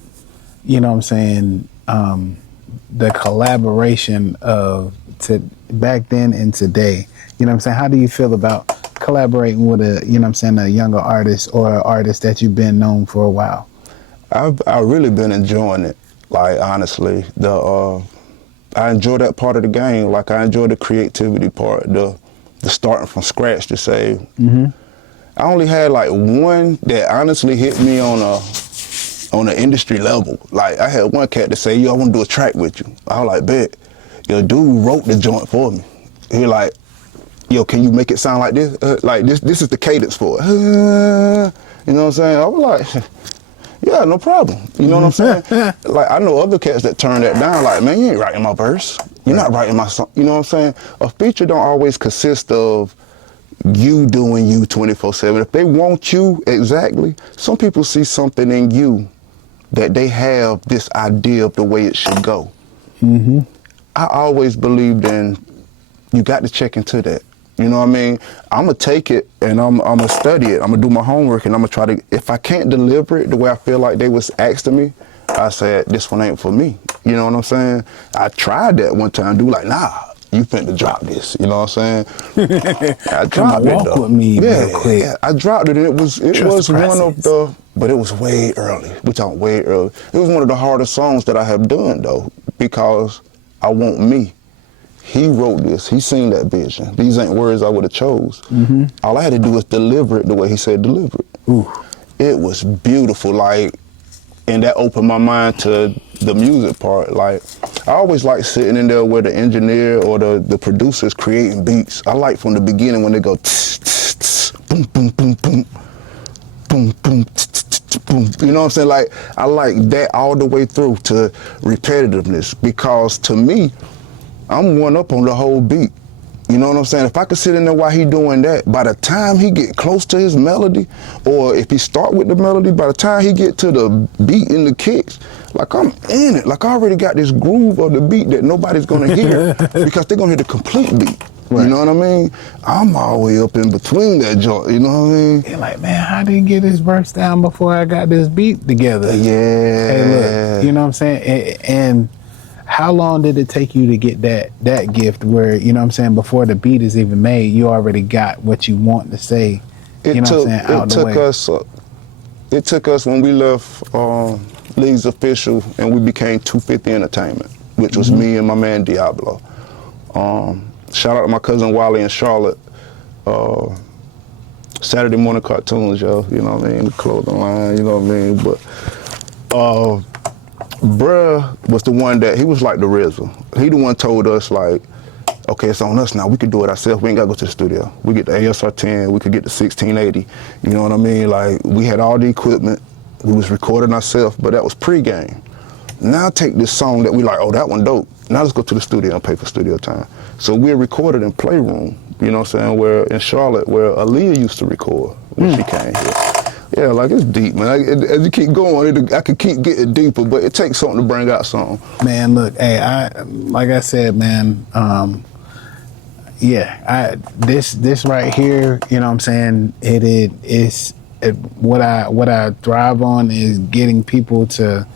you know what I'm saying, the collaboration of back then and today? You know what I'm saying? How do you feel about collaborating with you know what I'm saying, a younger artist or an artist that you've been known for a while? I've really been enjoying it. Like honestly, I enjoy that part of the game. Like I enjoy the creativity part, the starting from scratch to say. I only had like one that honestly hit me on an industry level. Like I had one cat to say, yo, I want to do a track with you. I was like, bet. Yo, dude wrote the joint for me. He like, yo, can you make it sound like this? Like this is the cadence for it. You know what I'm saying? I was like, Yeah, no problem. You know what I'm saying? Like, I know other cats that turn that down, like, man, you ain't writing my verse. You're not writing my song. You know what I'm saying? A feature don't always consist of you doing you 24/7. If they want you exactly, some people see something in you that they have this idea of the way it should go. I always believed in, you got to check into that. You know what I mean? I'm going to take it and I'm going to study it. I'm going to do my homework and I'm going to try to, if I can't deliver it the way I feel like they was asking me, I said, this one ain't for me. You know what I'm saying? I tried that one time, dude, like, nah, you finna drop this. You know what I'm saying? I dropped it, walk though. with me real quick. Yeah, I dropped it and it was one of the, but it was way early. We're talking way early. It was one of the hardest songs that I have done, though, because I want me. He wrote this. He seen that vision. These ain't words I would have chose. All I had to do was deliver it the way he said deliver it. Ooh. It was beautiful, like, and that opened my mind to the music part. Like, I always like sitting in there where the engineer or the producer's creating beats. I like from the beginning when they go tss, tss, tss, boom, boom, boom, boom, boom, boom, tss, tss, tss, boom. You know what I'm saying? Like, I like that all the way through to repetitiveness, because to me, I'm one up on the whole beat. You know what I'm saying? If I could sit in there while he doing that, by the time he get close to his melody, or if he start with the melody, by the time he get to the beat and the kicks, like, I'm in it. Like, I already got this groove of the beat that nobody's gonna hear because they're gonna hear the complete beat. Right. You know what I mean? I'm all the way up in between that joint, you know what I mean? You're like, man, how did he get his verse down before I got this beat together? Yeah. Hey, look, you know what I'm saying? And how long did it take you to get that gift where, you know what I'm saying, before the beat is even made, you already got what you want to say, you know what I'm saying, out the way? It took us when we left League's Official and we became 250 Entertainment, which was me and my man Diablo. Shout out to my cousin Wally in Charlotte. Saturday morning cartoons, yo, you know what I mean, the clothing line, you know what I mean, but bruh was the one that, he was like the RZA. He the one told us, like, okay, it's on us now. We could do it ourselves. We ain't gotta go to the studio. We get the ASR 10, we could get the 1680. You know what I mean? Like, we had all the equipment. We was recording ourselves, but that was pre-game. Now take this song that we like, oh, that one dope. Now let's go to the studio and pay for studio time. So we recorded in Playroom, you know what I'm saying, where in Charlotte, where Aaliyah used to record when she came here. Yeah, like, it's deep, man. As you keep going, I could keep getting deeper, but it takes something to bring out something. Man, look, hey, like I said, man, this right here, you know what I'm saying, what I thrive on is getting people to,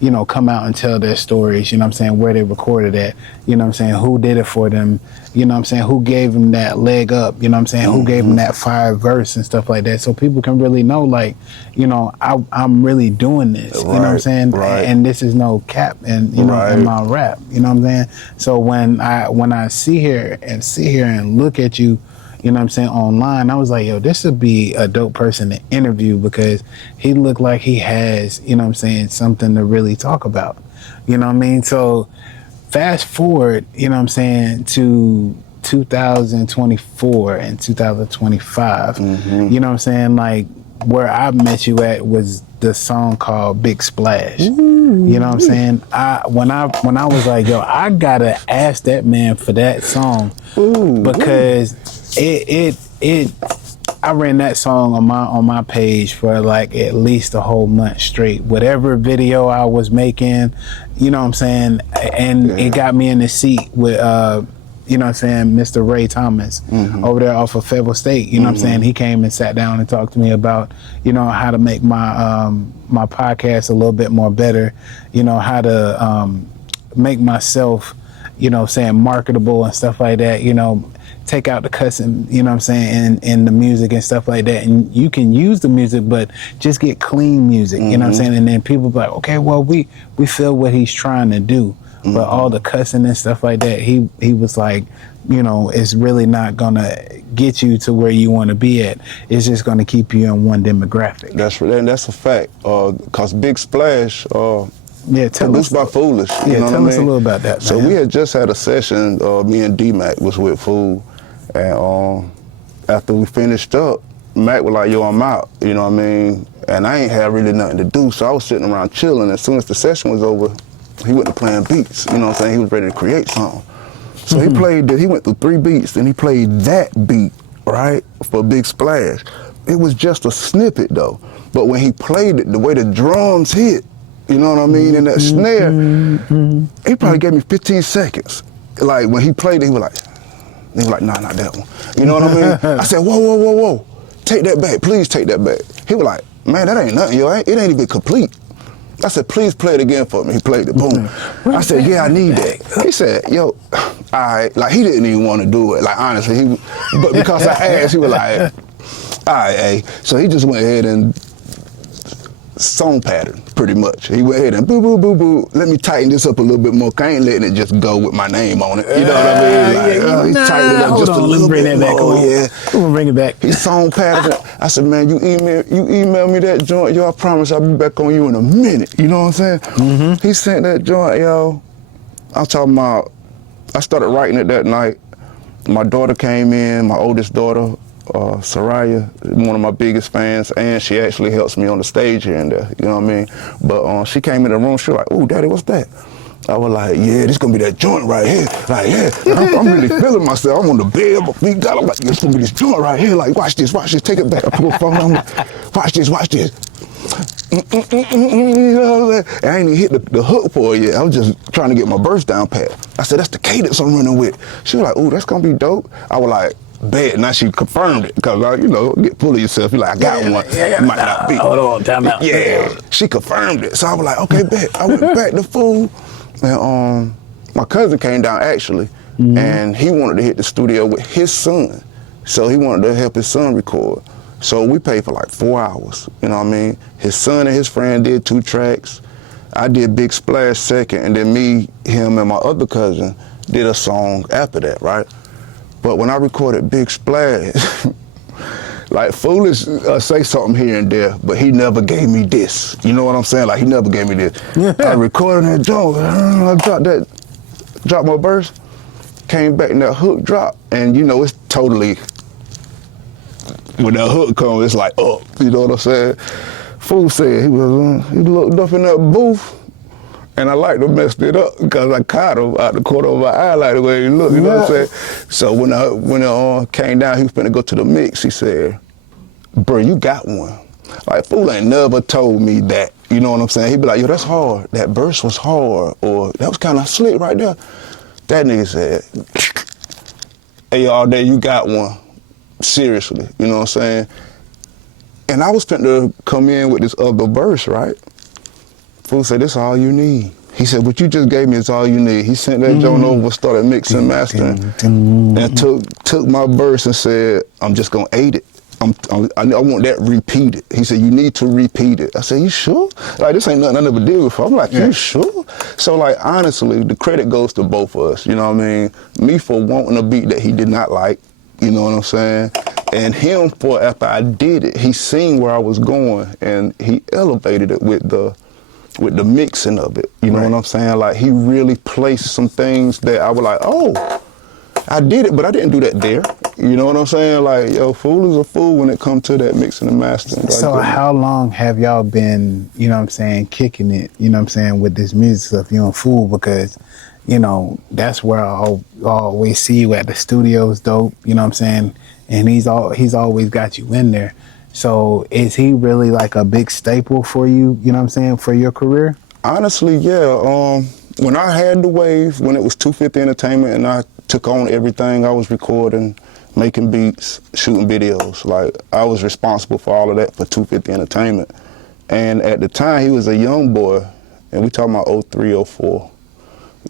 you know, come out and tell their stories, you know what I'm saying, where they recorded at, you know what I'm saying, who did it for them, you know what I'm saying, who gave them that leg up, you know what I'm saying, who gave them that fire verse and stuff like that, so people can really know, like, you know, I'm really doing this, you know what I'm saying, and this is no cap, and you know, in my rap, you know what I'm saying. So when I sit here and look at you, you know what I'm saying, online, I was like, yo, this would be a dope person to interview because he looked like he has, you know what I'm saying, something to really talk about. You know what I mean? So fast forward, you know what I'm saying, to 2024 and 2025, you know what I'm saying, like, where I met you at was the song called Big Splash. Ooh. You know what I'm saying? When I was like, yo, I gotta ask that man for that song. Ooh, because I ran that song on my page for like at least a whole month straight. Whatever video I was making, you know what I'm saying, and it got me in the seat with you know what I'm saying, Mr. Ray Thomas over there off of Fayetteville State. You know what I'm saying? He came and sat down and talked to me about, you know, how to make my my podcast a little bit more better, you know, how to make myself, you know, saying marketable and stuff like that, you know, take out the cussing, you know what I'm saying, in the music and stuff like that. And you can use the music, but just get clean music, you know what I'm saying? And then people be like, okay, well, we feel what he's trying to do. But all the cussing and stuff like that, he was like, you know, it's really not gonna get you to where you want to be at. It's just gonna keep you in one demographic. That's a fact. Cause Big Splash, produced by Foolish. You know tell us a little about that. So man. we had just had a session. Me and D-Mac was with Fool, and after we finished up, Mac was like, "Yo, I'm out." You know what I mean? and I ain't had really nothing to do, so I was sitting around chilling. As soon as the session was over, he went to playing beats, you know what I'm saying? He was ready to create something. So he went through 3 beats, and he played that beat, right, for Big Splash. It was just a snippet though, but when he played it, the way the drums hit, you know what I mean, and that snare, he probably gave me 15 seconds. Like when he played it, he was like, nah, not that one. You know what I mean? I said, whoa, take that back, please take that back. He was like, man, that ain't nothing, yo, it ain't even complete. I said, please play it again for me. He played it, boom. I said, yeah, I need that. He said, yo, all right, like he didn't even want to do it, like honestly, but because I asked, he was like, all right, hey. So he just went ahead and song pattern, pretty much. He went ahead and boo, boo, boo, boo. Let me tighten this up a little bit more. I ain't letting it just go with my name on it. You know what I mean? Like, he tightened it up just a little bit more. Yeah. We're gonna bring it back. He song patterned it. I said, man, you email me that joint, yo. I promise I'll be back on you in a minute. You know what I'm saying? He sent that joint, yo. I'm talking about. I started writing it that night. My daughter came in, my oldest daughter. Soraya, one of my biggest fans, and she actually helps me on the stage here and there, you know what I mean? But she came in the room, she was like, ooh, Daddy, what's that? I was like, yeah, this gonna be that joint right here. Like, yeah, I'm really feeling myself. I'm on the bed, my feet got, I'm like, this gonna be this joint right here. Like, watch this, take it back. I put my phone on, watch this. You know what I'm saying? I ain't even hit the hook for it yet. I was just trying to get my verse down pat. I said, that's the cadence I'm running with. She was like, ooh, that's gonna be dope. I was like, bet. Now she confirmed it, because, you know, get full of yourself. You're like, I got one. It might not be. Hold on, time out. Yeah, she confirmed it. So I was like, okay, bet. I went back to Fool, and my cousin came down, actually, and he wanted to hit the studio with his son. So he wanted to help his son record. So we paid for like 4 hours, you know what I mean? His son and his friend did 2 tracks. I did Big Splash second, and then me, him, and my other cousin did a song after that, right? But when I recorded Big Splash, like Foolish say something here and there, but he never gave me this. You know what I'm saying? Like he never gave me this. I recorded that joint, I dropped my verse, came back and that hook dropped, and you know it's totally, when that hook comes, it's like up. You know what I'm saying? Fool said he looked up in that booth. And I like to mess it up because I caught him out the corner of my eye, like the way he looked, you know what I'm saying? So when it came down, he was finna go to the mix, he said, bro, you got one. Like, Fool ain't never told me that, you know what I'm saying? He'd be like, yo, that's hard. That verse was hard, or that was kind of slick right there. That nigga said, hey, all day, you got one. Seriously, you know what I'm saying? And I was finna come in with this other verse, right? Fool said, this all you need. He said, what you just gave me is all you need. He sent that joint over, started mixing, mastering, and took my verse and said, I'm just gonna aid it. I want that repeated. He said, you need to repeat it. I said, you sure? Like, this ain't nothing I never did before. I'm like, you sure? So, like, honestly, the credit goes to both of us, you know what I mean? Me for wanting a beat that he did not like, you know what I'm saying? And him for, after I did it, he seen where I was going, and he elevated it with the mixing of it, you know what I'm saying? Like, he really placed some things that I was like, oh, I did it, but I didn't do that there. You know what I'm saying? Like, yo, Fool is a fool when it comes to that mixing and mastering. So how long have y'all been, you know what I'm saying, kicking it, you know what I'm saying, with this music stuff, you and Fool? Because, you know, that's where I always see you at the studios, dope, you know what I'm saying? And he's always got you in there. So is he really like a big staple for you, you know what I'm saying, for your career? Honestly, yeah. When I had the wave, when it was 250 Entertainment and I took on everything, I was recording, making beats, shooting videos. Like, I was responsible for all of that for 250 Entertainment. And at the time, he was a young boy, and we talking about 03, 04.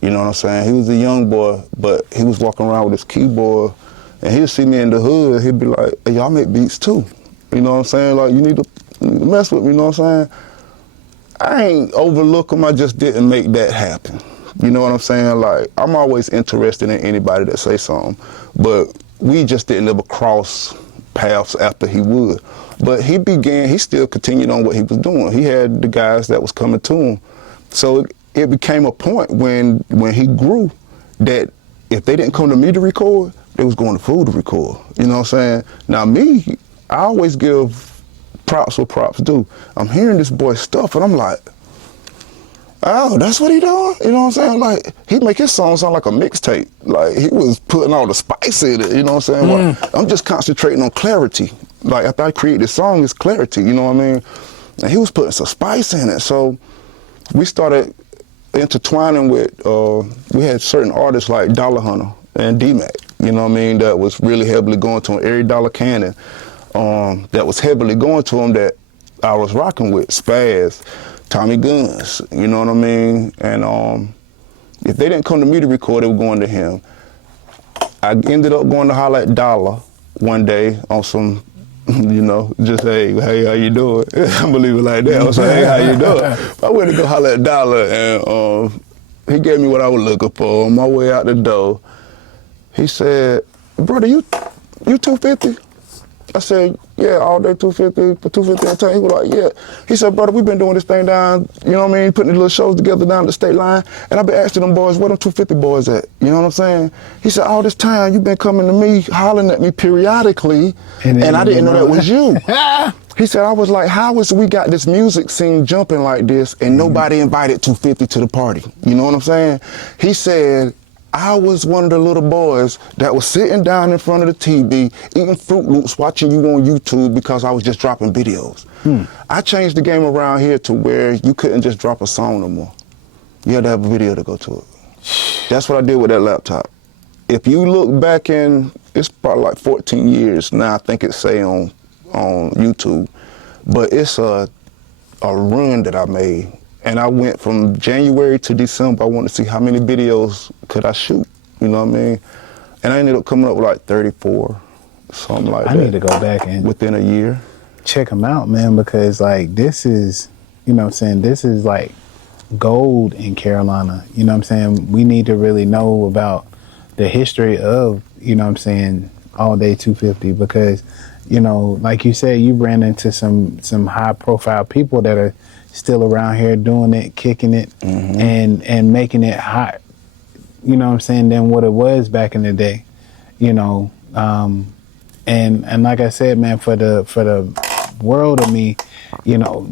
You know what I'm saying? He was a young boy, but he was walking around with his keyboard, and he'd see me in the hood, he'd be like, hey, y'all make beats too. You know what I'm saying? Like, you need to mess with me, you know what I'm saying? I ain't overlook him, I just didn't make that happen. You know what I'm saying? Like, I'm always interested in anybody that say something, but we just didn't ever cross paths after he would. But he still continued on what he was doing. He had the guys that was coming to him. So it became a point when he grew that if they didn't come to me to record, they was going to Fool to record. You know what I'm saying? Now me, I always give props what props do. I'm hearing this boy's stuff, and I'm like, oh, that's what he doing? You know what I'm saying? Like, he make his song sound like a mixtape. Like, he was putting all the spice in it, you know what I'm saying? Well, I'm just concentrating on clarity. Like, after I create this song, it's clarity, you know what I mean? And he was putting some spice in it. So we started intertwining with, we had certain artists like Dollar Hunter and D-Mac, you know what I mean, that was really heavily going to him. Every Dollar Cannon, that was heavily going to him that I was rocking with. Spaz, Tommy Guns, you know what I mean? And if they didn't come to me to record, they were going to him. I ended up going to holler at Dollar one day on some, you know, just, hey, how you doing? I'm gonna leave it like that. I was like, hey, how you doing? I went to go holler at Dollar, and he gave me what I was looking for. On my way out the door, he said, brother, you 250? I said, yeah, all day 250, for 250 a time. He was like, yeah. He said, brother, we've been doing this thing down, you know what I mean, putting these little shows together down the state line, and I've been asking them boys, where them 250 boys at? You know what I'm saying? He said, all this time you've been coming to me, hollering at me periodically, and I didn't know that was you. He said, I was like, how is we got this music scene jumping like this and nobody invited 250 to the party? You know what I'm saying? He said, I was one of the little boys that was sitting down in front of the TV, eating Fruit Loops, watching you on YouTube because I was just dropping videos. I changed the game around here to where you couldn't just drop a song no more. You had to have a video to go to it. That's what I did with that laptop. If you look back in, it's probably like 14 years now, I think it say on YouTube, but it's a run that I made. And I went from January to December. I wanted to see how many videos could I shoot, you know what I mean? And I ended up coming up with like 34, something like that. I need to go back and within a year. Check them out, man, because like this is, you know what I'm saying, this is like gold in Carolina. You know what I'm saying? We need to really know about the history of, you know what I'm saying, All Day 250, because, you know, like you said, you ran into some high profile people that are still around here doing it, kicking it, and making it hot, you know what I'm saying, than what it was back in the day, you know. And like I said, man, for the world of me, you know,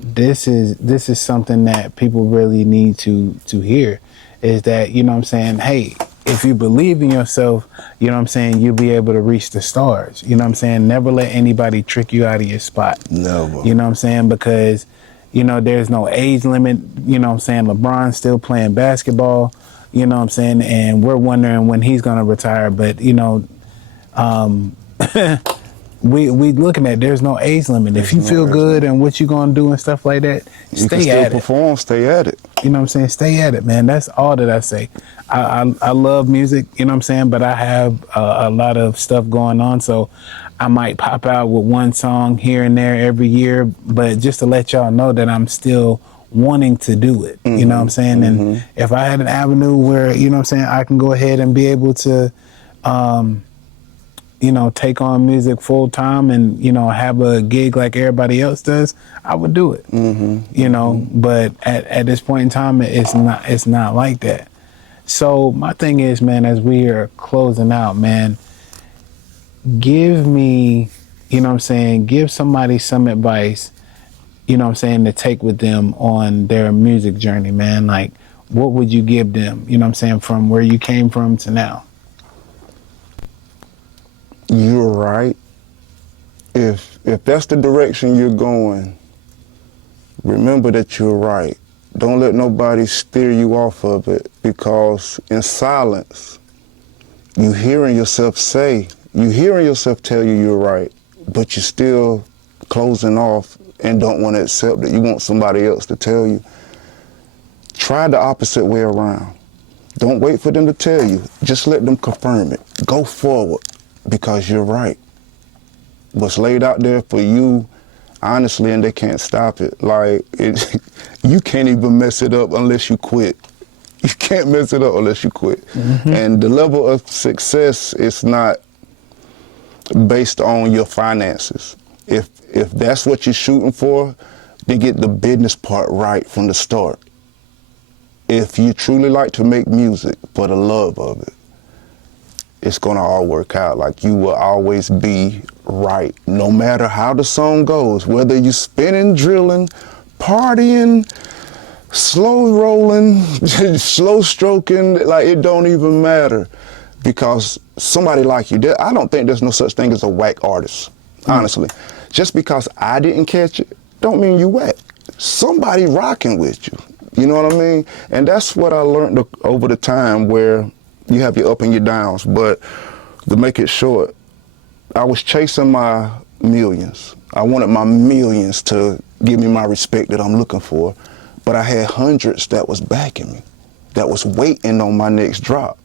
this is something that people really need to hear, is that, you know what I'm saying, hey, if you believe in yourself, you know what I'm saying, you'll be able to reach the stars. You know what I'm saying? Never let anybody trick you out of your spot. Never. You know what I'm saying? Because, you know, there's no age limit. You know what I'm saying? LeBron's still playing basketball, you know what I'm saying? And we're wondering when he's going to retire. But, you know, we looking at, there's no age limit. If you feel good and what you're going to do and stuff like that, stay at it. Perform, stay at it. You know what I'm saying? Stay at it, man. That's all that I say. I love music, you know what I'm saying? But I have a lot of stuff going on. So I might pop out with one song here and there every year. But just to let y'all know that I'm still wanting to do it. You know what I'm saying? And if I had an avenue where, you know what I'm saying, I can go ahead and be able to, you know, take on music full time and, you know, have a gig like everybody else does, I would do it. You know, but at this point in time, it's not like that. So my thing is, man, as we are closing out, man, give me, you know what I'm saying, give somebody some advice, you know what I'm saying, to take with them on their music journey, man. Like, what would you give them, you know what I'm saying, from where you came from to now? You're right. If that's the direction you're going, remember that you're right. Don't let nobody steer you off of it, because in silence, you hearing yourself tell you you're right, but you're still closing off and don't want to accept it. You want somebody else to tell you. Try the opposite way around. Don't wait for them to tell you. Just let them confirm it. Go forward, because you're right. What's laid out there for you, honestly, and they can't stop it. Like, you can't even mess it up unless you quit. You can't mess it up unless you quit. And the level of success is not based on your finances. If that's what you're shooting for, then get the business part right from the start. If you truly like to make music for the love of it, it's gonna all work out. Like, you will always be right, no matter how the song goes, whether you spinning, drilling, partying, slow rolling, slow stroking, like, it don't even matter, because somebody like you, I don't think there's no such thing as a whack artist, honestly. Just because I didn't catch it, don't mean you whack. Somebody rocking with you, you know what I mean? And that's what I learned over the time, where you have your up and your downs. But to make it short, I was chasing my millions. I wanted my millions to give me my respect that I'm looking for. But I had hundreds that was backing me, that was waiting on my next drop.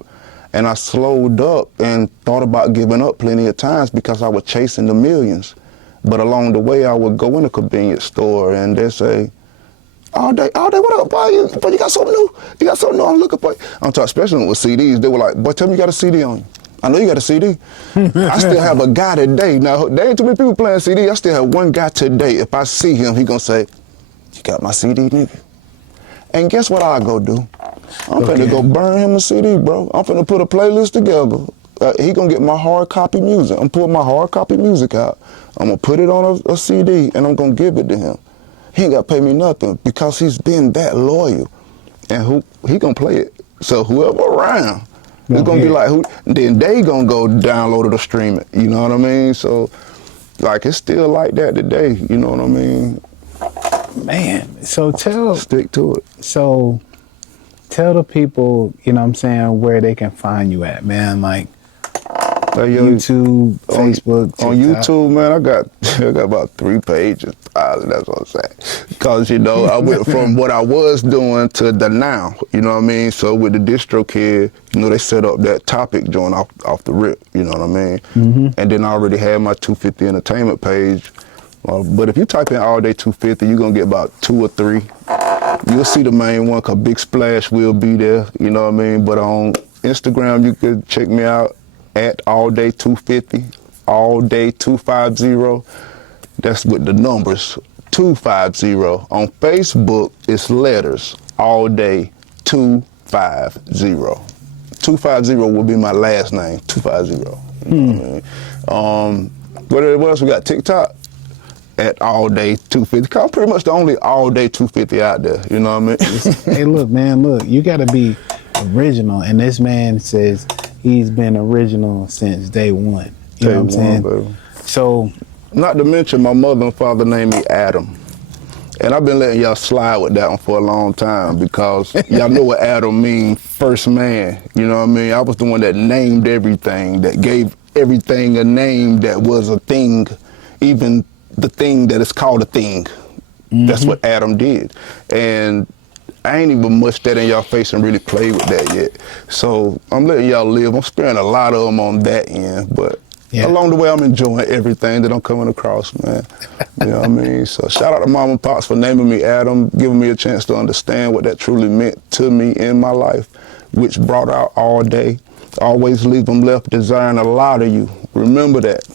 And I slowed up and thought about giving up plenty of times because I was chasing the millions. But along the way, I would go in a convenience store and they say, all day, what up, boy? You got something new? You got something new? I'm looking for you. I'm talking, especially with CDs. They were like, boy, tell me you got a CD on you. I know you got a CD. I still have a guy today. Now, there ain't too many people playing CD. I still have one guy today. If I see him, he gonna say, you got my CD, nigga? And guess what I go do? I'm finna go burn him a CD, bro. I'm finna put a playlist together. He gonna get my hard copy music. I'm pulling my hard copy music out. I'm gonna put it on a CD and I'm gonna give it to him. He ain't gotta pay me nothing because he's been that loyal. And he gonna play it. So whoever around, it's gonna be like, then they gonna go download it or stream it. You know what I mean? So, like, it's still like that today. You know what I mean? Man, so stick to it. So tell the people, you know what I'm saying, where they can find you at, man. Like, YouTube, Facebook, TikTok. On YouTube, man, I got about 3 pages. That's what I'm saying. Because, you know, I went from what I was doing to the now, you know what I mean? So with the DistroKid, you know, they set up that topic joint off the rip, you know what I mean? And then I already had my 250 entertainment page. But if you type in All Day 250, you're going to get about 2 or 3. You'll see the main one, because Big Splash will be there, you know what I mean? But on Instagram, you can check me out at All Day 250, All Day 250. That's with the numbers, 250. On Facebook, it's letters, All Day 250. 250 will be my last name, 250. You know what I mean? What else we got? TikTok? At All Day 250. Cause I'm pretty much the only All Day 250 out there. You know what I mean? Hey, look, man, look. You got to be original, and this man says he's been original since day one. You know what I'm saying? Baby. So, not to mention, my mother and father named me Adam, and I've been letting y'all slide with that one for a long time because y'all know what Adam means, first man. You know what I mean? I was the one that named everything, that gave everything a name that was a thing, even the thing that is called a thing. That's what Adam did. And I ain't even mushed that in y'all face and really played with that yet. So I'm letting y'all live. I'm sparing a lot of them on that end, but along the way, I'm enjoying everything that I'm coming across, man. You know what I mean? So shout out to Mom and Pops for naming me Adam, giving me a chance to understand what that truly meant to me in my life, which brought out All Day. Always leave them left desiring a lot of you. Remember that.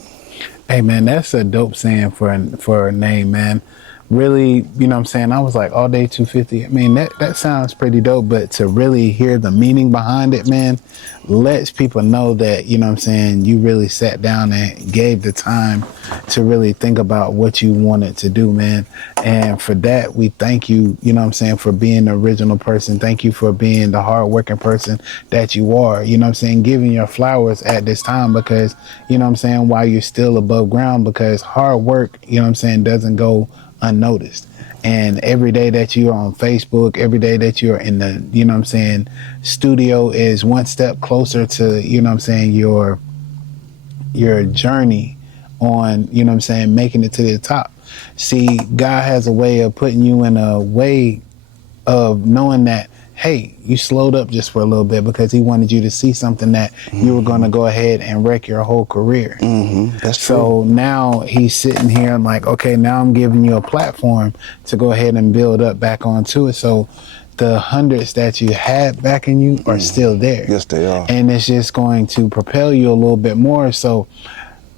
Hey, man, that's a dope saying for a name, man. Really, you know what I'm saying? I was like, All Day 250. I mean, that sounds pretty dope, but to really hear the meaning behind it, man, lets people know that, you know what I'm saying, you really sat down and gave the time to really think about what you wanted to do, man. And for that, we thank you, you know what I'm saying, for being the original person. Thank you for being the hardworking person that you are, you know what I'm saying, giving your flowers at this time because, you know what I'm saying, while you're still above ground, because hard work, you know what I'm saying, doesn't go unnoticed. And every day that you're on Facebook, every day that you're in the, you know what I'm saying, studio is one step closer to, you know what I'm saying, your journey on, you know what I'm saying, making it to the top. See, God has a way of putting you in a way of knowing that, hey, you slowed up just for a little bit because he wanted you to see something that you were going to go ahead and wreck your whole career. That's so true. Now he's sitting here and like, okay, now I'm giving you a platform to go ahead and build up back onto it. So the hundreds that you had back in you are still there. Yes, they are. And it's just going to propel you a little bit more. So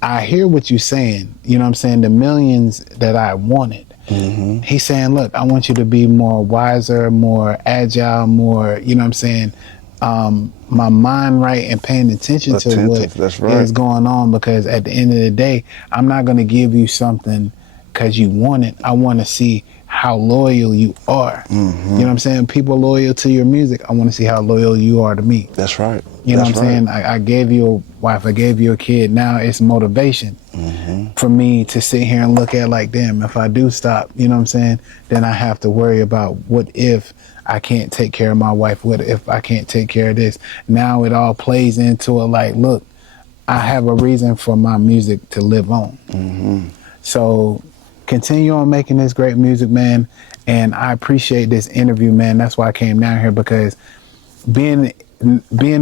I hear what you're saying. You know what I'm saying? The millions that I wanted. He's saying, look, I want you to be more wiser, more agile, more, you know what I'm saying, my mind right and paying attention to what is going on, because at the end of the day, I'm not going to give you something because you want it. I want to see how loyal you are. You know what I'm saying? People loyal to your music. I want to see how loyal you are to me. That's right. You know what I'm saying? I gave you a wife, I gave you a kid. Now it's motivation for me to sit here and look at like, damn, if I do stop, you know what I'm saying, then I have to worry about what if I can't take care of my wife? What if I can't take care of this? Now it all plays into it like, look, I have a reason for my music to live on. So continue on making this great music, man. And I appreciate this interview, man. That's why I came down here, because being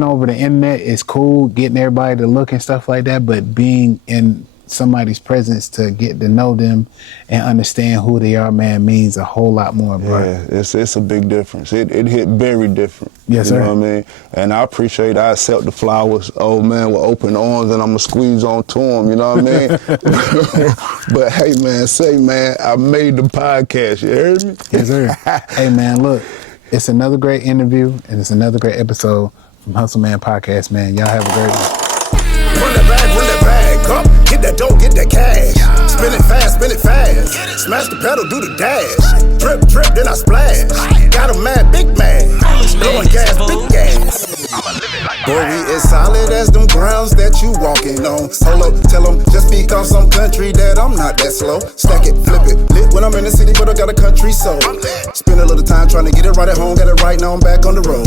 over the internet is cool, getting everybody to look and stuff like that, but being in somebody's presence to get to know them and understand who they are, man, means a whole lot more, bro. Yeah, it's a big difference. It hit very different. Yes, sir. You know what I mean? And I appreciate, I accept the flowers, old man, with open arms, and I'm gonna squeeze on to them, you know what I mean? But hey, man, I made the podcast, you heard me? Yes, sir. Hey, man, look, it's another great interview, and it's another great episode from Hustle Man Podcast, man. Y'all have a great one. Run that bag up, get that dough, get that cash. Spin it fast, smash the pedal, do the dash. Drip, then I splash. Got a mad, big man. Blowing gas, big gas. Boy, we as solid as them grounds that you walking on. Hold up, tell them, just because I'm country that I'm not that slow. Stack it, flip it, lit when I'm in the city, but I got a country soul. Spend a little time trying to get it right at home, got it right now, I'm back on the road.